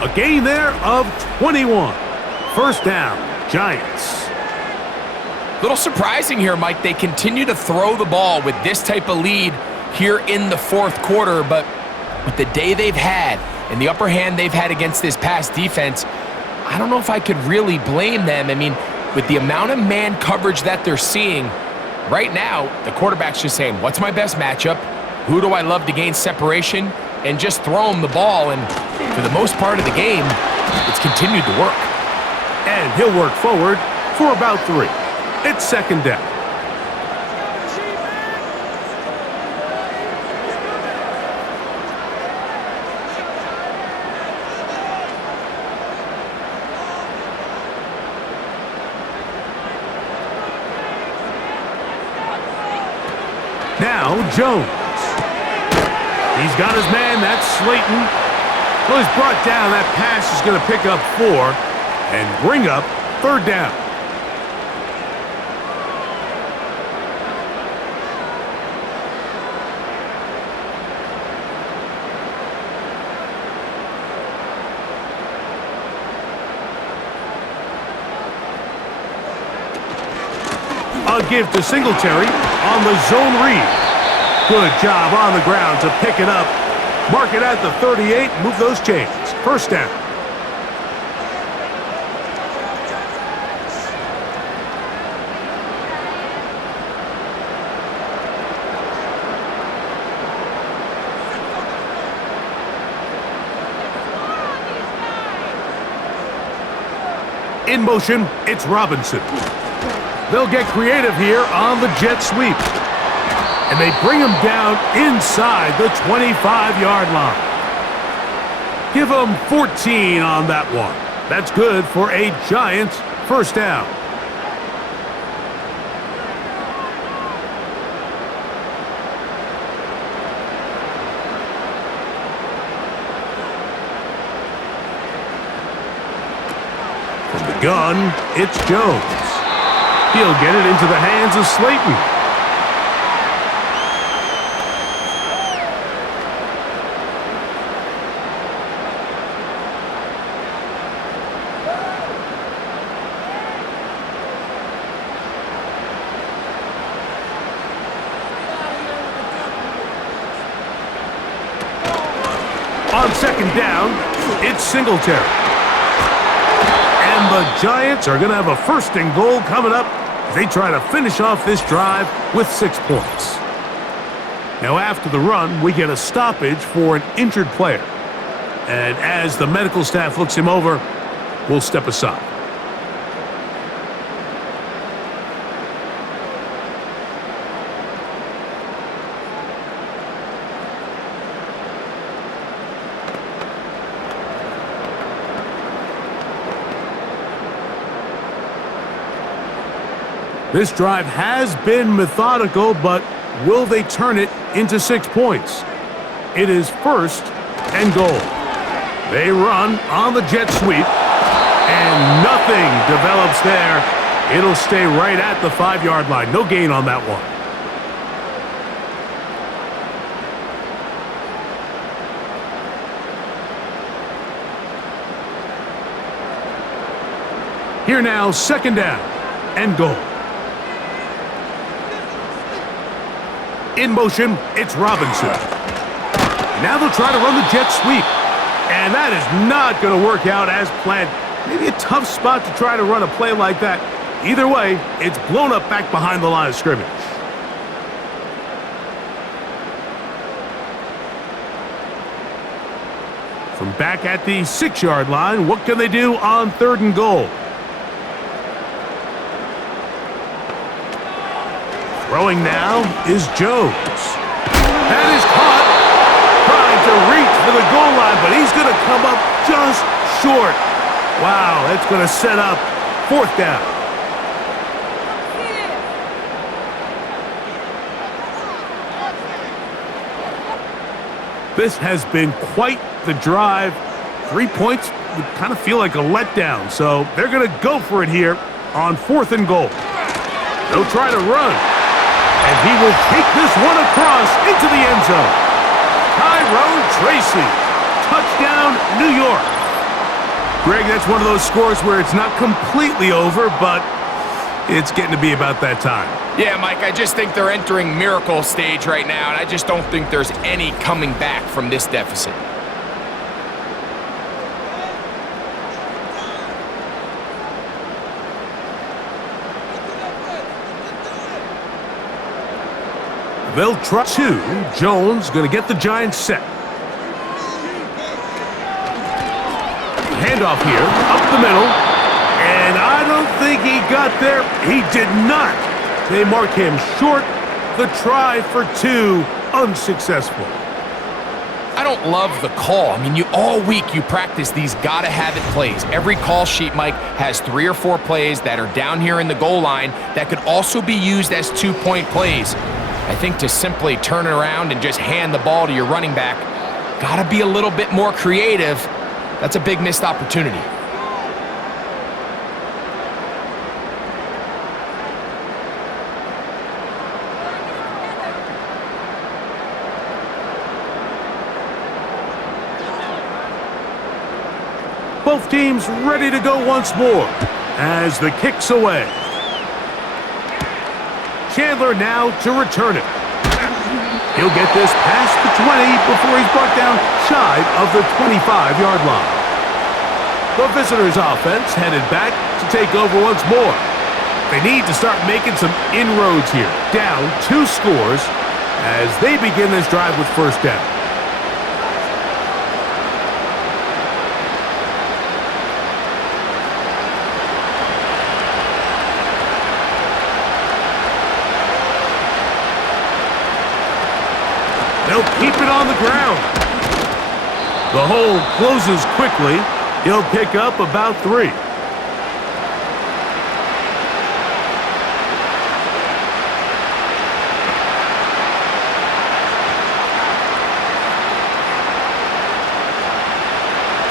A gain there of 21. First down, Giants. Little surprising here, Mike. They continue to throw the ball with this type of lead here in the fourth quarter, but with the day they've had and the upper hand they've had against this pass defense, I don't know if I could really blame them. I mean, with the amount of man coverage that they're seeing, right now, the quarterback's just saying, what's my best matchup? Who do I love to gain separation? And just throw him the ball. And for the most part of the game, it's continued to work. And he'll work forward for about 3. It's second down. Now Jones. He's got his man, that's Slayton. Well, he's brought down. That pass is going to pick up 4 and bring up third down. A give to Singletary on the zone read. Good job on the ground to pick it up. Mark it at the 38, move those chains. First down. In motion, it's Robinson. They'll get creative here on the jet sweep. And they bring him down inside the 25-yard line. Give him 14 on that one. That's good for a Giants first down. From the gun, it's Jones. He'll get it into the hands of Slayton. On second down, it's Singletary. And the Giants are going to have a first and goal coming up as they try to finish off this drive with 6 points. Now, after the run, we get a stoppage for an injured player. And as the medical staff looks him over, we'll step aside. This drive has been methodical, but will they turn it into 6 points? It is 1st and goal. They run on the jet sweep, and nothing develops there. It'll stay right at the 5-yard line. No gain on that one. Here now, 2nd down and goal. In motion, it's Robinson. Now they'll try to run the jet sweep. And that is not going to work out as planned. Maybe a tough spot to try to run a play like that. Either way, it's blown up back behind the line of scrimmage. From back at the 6-yard line, what can they do on 3rd and goal? Throwing now is Jones. That is caught. Trying to reach for the goal line, but he's going to come up just short. Wow, that's going to set up 4th down. This has been quite the drive. 3 points would kind of feel like a letdown, so they're going to go for it here on 4th and goal. They'll try to run, and he will take this one across into the end zone. Tyrone Tracy, touchdown, New York. Greg, that's one of those scores where it's not completely over, but it's getting to be about that time. Yeah, Mike, I just think they're entering miracle stage right now, and I just don't think there's any coming back from this deficit. They'll try 2. Jones going to get the Giants set. Handoff here, up the middle. And I don't think he got there. He did not. They mark him short. The try for 2, unsuccessful. I don't love the call. I mean, all week you practice these gotta-have-it plays. Every call sheet, Mike, has 3 or 4 plays that are down here in the goal line that could also be used as 2-point plays. I think to simply turn it around and just hand the ball to your running back, gotta be a little bit more creative. That's a big missed opportunity. Both teams ready to go once more as the kick's away. Chandler now to return it. He'll get this past the 20 before he's brought down shy of the 25-yard line. The visitors' offense headed back to take over once more. They need to start making some inroads here. Down 2 scores as they begin this drive with 1st down. They'll keep it on the ground. The hole closes quickly. He'll pick up about 3.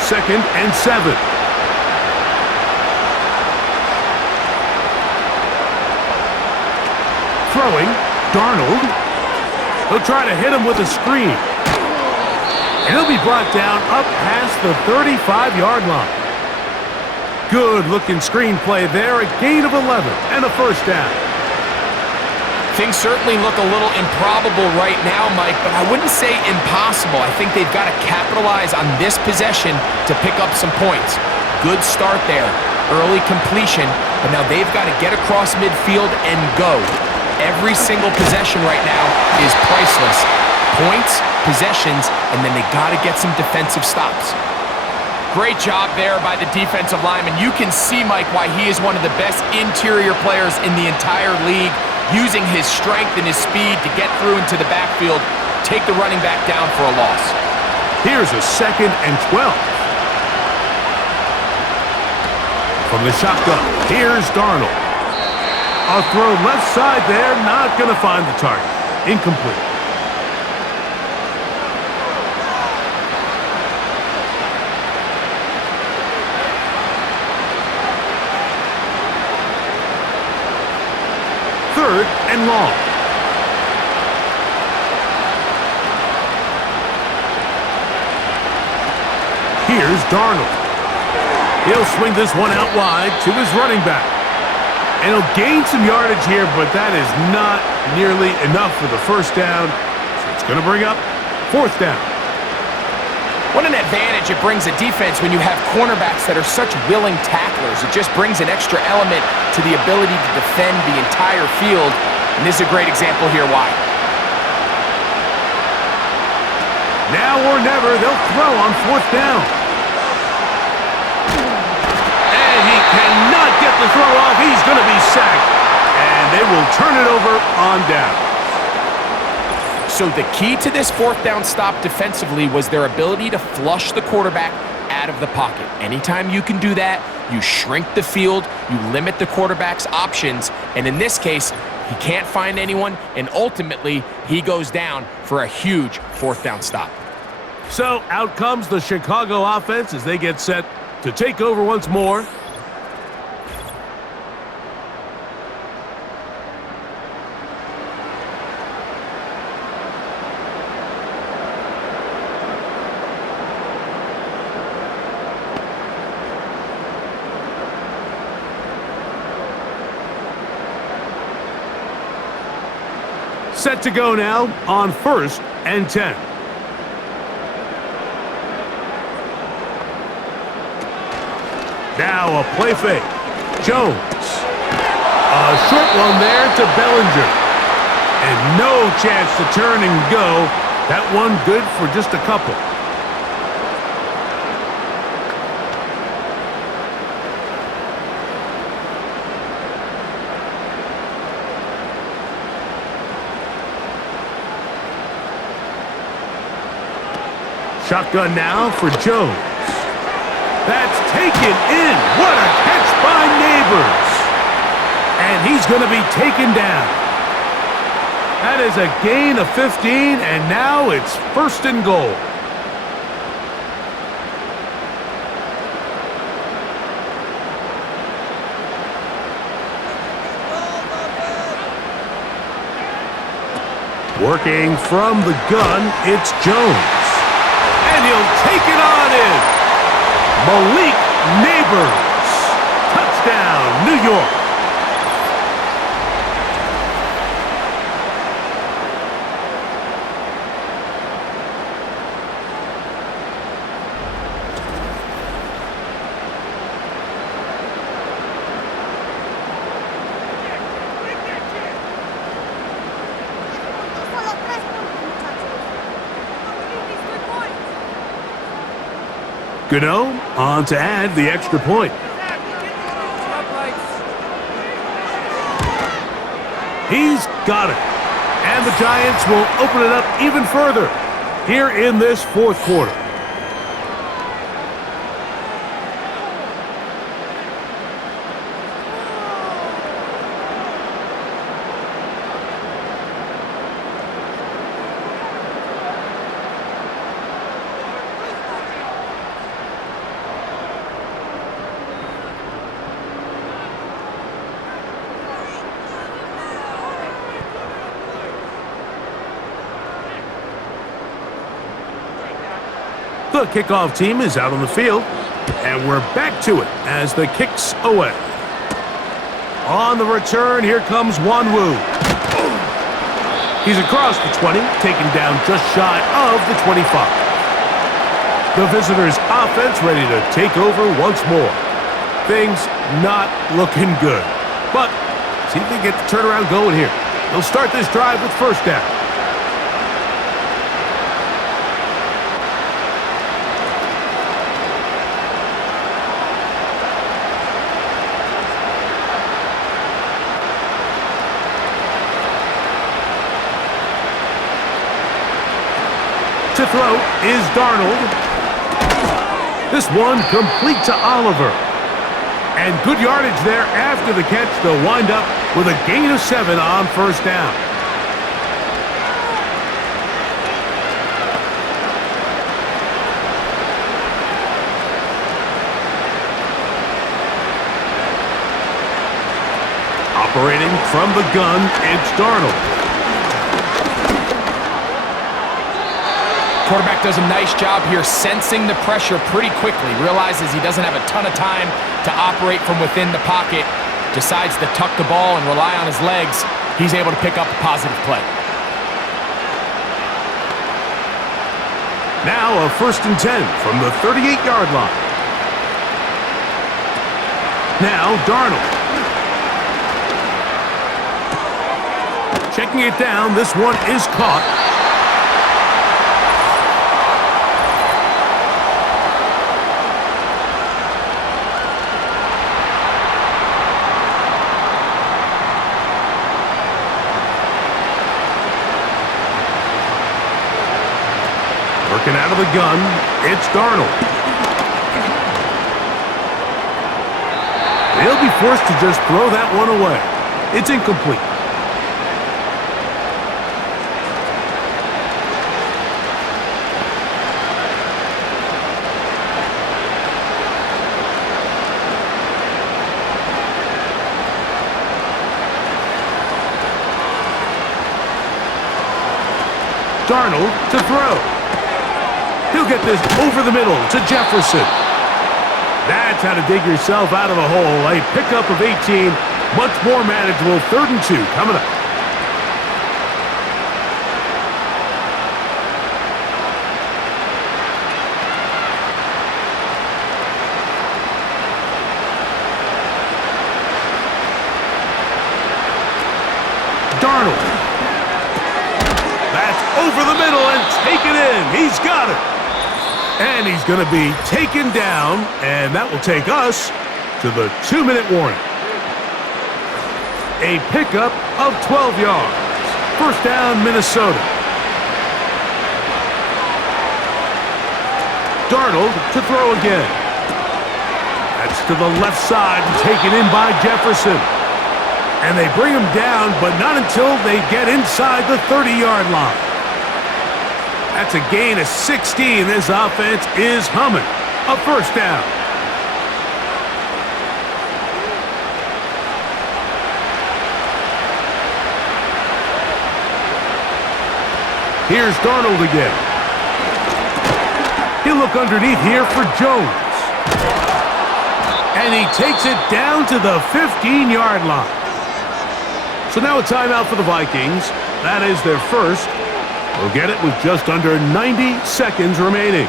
Second and 7. Throwing, Darnold. He'll try to hit him with a screen. And he'll be brought down up past the 35-yard line. Good-looking screenplay there, a gain of 11 and a 1st down. Things certainly look a little improbable right now, Mike, but I wouldn't say impossible. I think they've got to capitalize on this possession to pick up some points. Good start there. Early completion, but now they've got to get across midfield and go. Every single possession right now is priceless. Points, possessions, and then they got to get some defensive stops. Great job there by the defensive lineman. You can see, Mike, why he is one of the best interior players in the entire league, using his strength and his speed to get through into the backfield, take the running back down for a loss. Here's a 2nd and 12. From the shotgun, here's Darnold. A throw left side there, not going to find the target. Incomplete. Third and long. Here's Darnold. He'll swing this one out wide to his running back. And he'll gain some yardage here, but that is not nearly enough for the first down. So it's going to bring up fourth down. What an advantage it brings a defense when you have cornerbacks that are such willing tacklers. It just brings an extra element to the ability to defend the entire field. And this is a great example here why. Now or never, they'll throw on fourth down. And he cannot get the throw off. He's going to be sacked. And they will turn it over on down. So the key to this fourth down stop defensively was their ability to flush the quarterback out of the pocket. Anytime you can do that, you shrink the field, you limit the quarterback's options, and in this case, he can't find anyone, and ultimately, he goes down for a huge fourth down stop. So out comes the Chicago offense as they get set to take over once more. Set to go now on 1st and 10. Now a play fake. Jones. A short one there to Bellinger. And no chance to turn and go. That one good for just a couple. Shotgun now for Jones. That's taken in. What a catch by Neighbors. And he's going to be taken down. That is a gain of 15, and now it's 1st and goal. Working from the gun, it's Jones. And he'll take it on in. Malik Neighbors. Touchdown, New York. Gano on to add the extra point. He's got it. And the Giants will open it up even further here in this fourth quarter. The kickoff team is out on the field, and we're back to it as the kick's away. On the return, here comes Wanwu. He's across the 20, taken down just shy of the 25. The visitors' offense ready to take over once more. Things not looking good, but see if they get the turnaround going here. They'll start this drive with first down. To throw is Darnold. This one complete to Oliver. And good yardage there after the catch. They'll wind up with a gain of 7 on first down. Operating from the gun, it's Darnold. Quarterback does a nice job here sensing the pressure pretty quickly. Realizes he doesn't have a ton of time to operate from within the pocket. Decides to tuck the ball and rely on his legs. He's able to pick up a positive play. Now a 1st and 10 from the 38-yard line. Now Darnold. Checking it down, this one is caught. Working out of the gun, it's Darnold. They'll be forced to just throw that one away. It's incomplete. Darnold to throw. He'll get this over the middle to Jefferson. That's how to dig yourself out of a hole. A pickup of 18. Much more manageable. 3rd and 2 coming up. Darnold. That's over the middle and taken in. He's got it. And he's going to be taken down, and that will take us to the 2-minute warning. A pickup of 12 yards. First down, Minnesota. Darnold to throw again. That's to the left side, taken in by Jefferson. And they bring him down, but not until they get inside the 30-yard line. That's a gain of 16. This offense is humming. A first down. Here's Darnold again. He'll look underneath here for Jones. And he takes it down to the 15-yard line. So now a timeout for the Vikings. That is their first. They'll get it with just under 90 seconds remaining.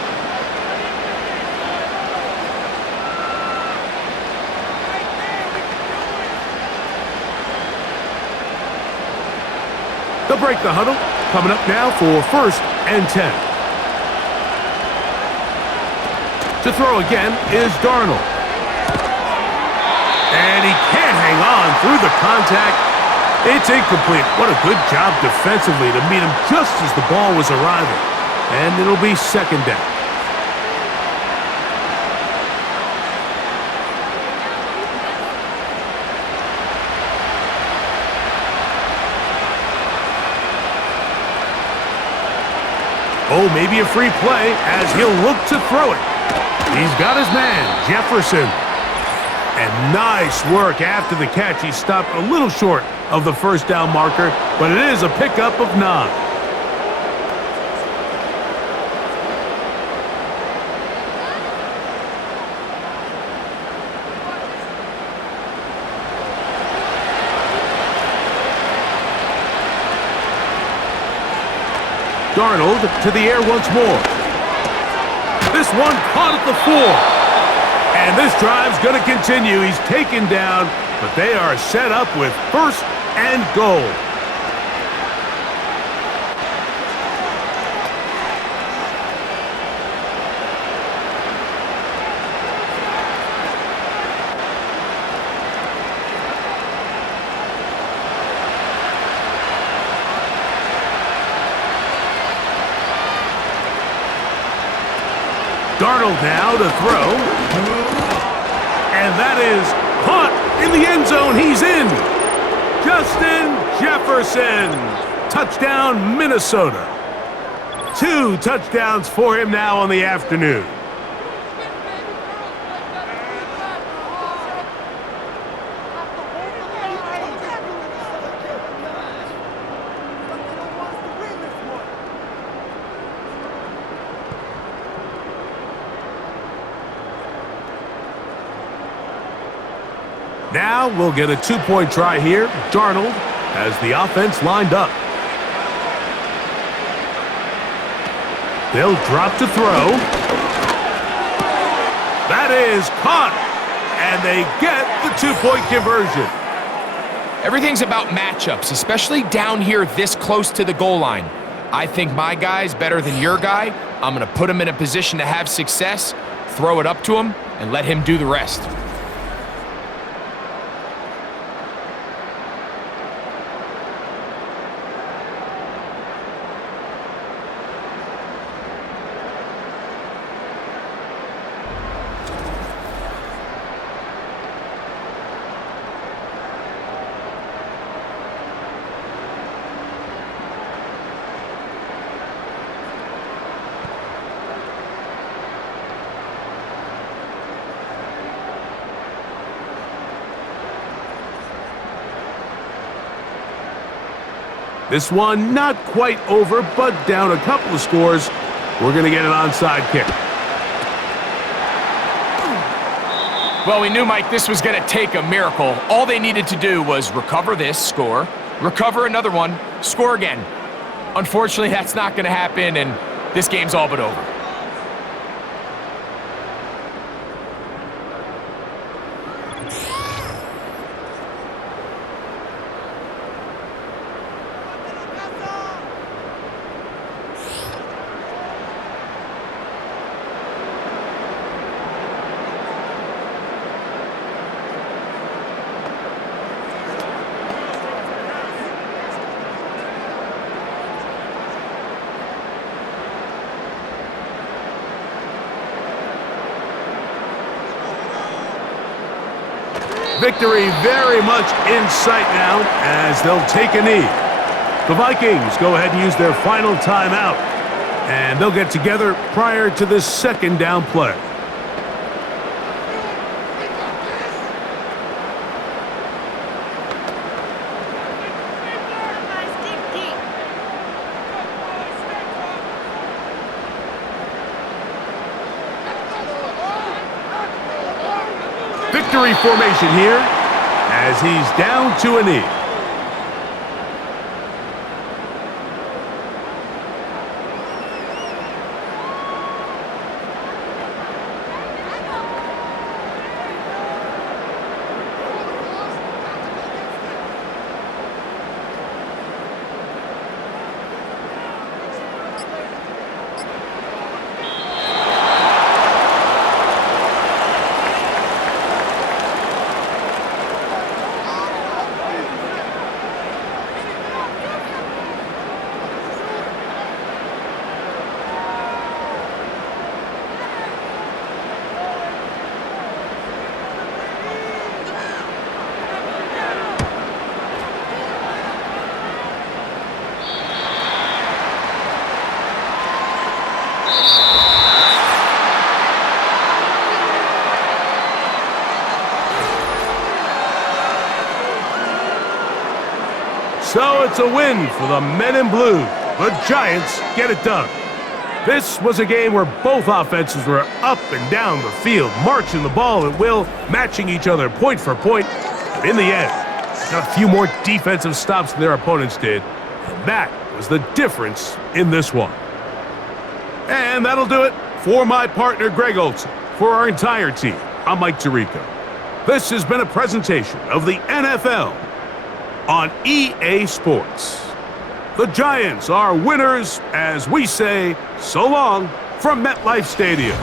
They'll break the huddle. Coming up now for 1st and 10. To throw again is Darnold. And he can't hang on through the contact. It's incomplete. What a good job defensively to meet him just as the ball was arriving. And it'll be 2nd down. Oh, maybe a free play as he'll look to throw it. He's got his man, Jefferson. And nice work after the catch. He stopped a little short of the first down marker, but it is a pickup of 9. Darnold to the air once more. This one caught at the 4. And this drive's going to continue. He's taken down, but they are set up with 1st and goal. Darnold now to throw. And that is caught in the end zone. He's in. Justin Jefferson. Touchdown, Minnesota. 2 touchdowns for him now on the afternoon. Now we'll get a 2-point try here. Darnold has the offense lined up. They'll drop to throw. That is caught. And they get the 2-point conversion. Everything's about matchups, especially down here this close to the goal line. I think my guy's better than your guy. I'm going to put him in a position to have success, throw it up to him, and let him do the rest. This one not quite over, but down a couple of scores. We're going to get an onside kick. Well, we knew, Mike, this was going to take a miracle. All they needed to do was recover this, score, recover another one, score again. Unfortunately, that's not going to happen, and this game's all but over. Victory very much in sight now as they'll take a knee. The Vikings go ahead and use their final timeout, and they'll get together prior to the second down play. Victory formation here as he's down to a knee. So it's a win for the men in blue. The Giants get it done. This was a game where both offenses were up and down the field, marching the ball at will, matching each other point for point. But in the end, got a few more defensive stops than their opponents did. And that was the difference in this one. And that'll do it for my partner, Greg Olson. For our entire team, I'm Mike Tirico. This has been a presentation of the NFL on EA Sports. The Giants are winners as we say so long from MetLife Stadium.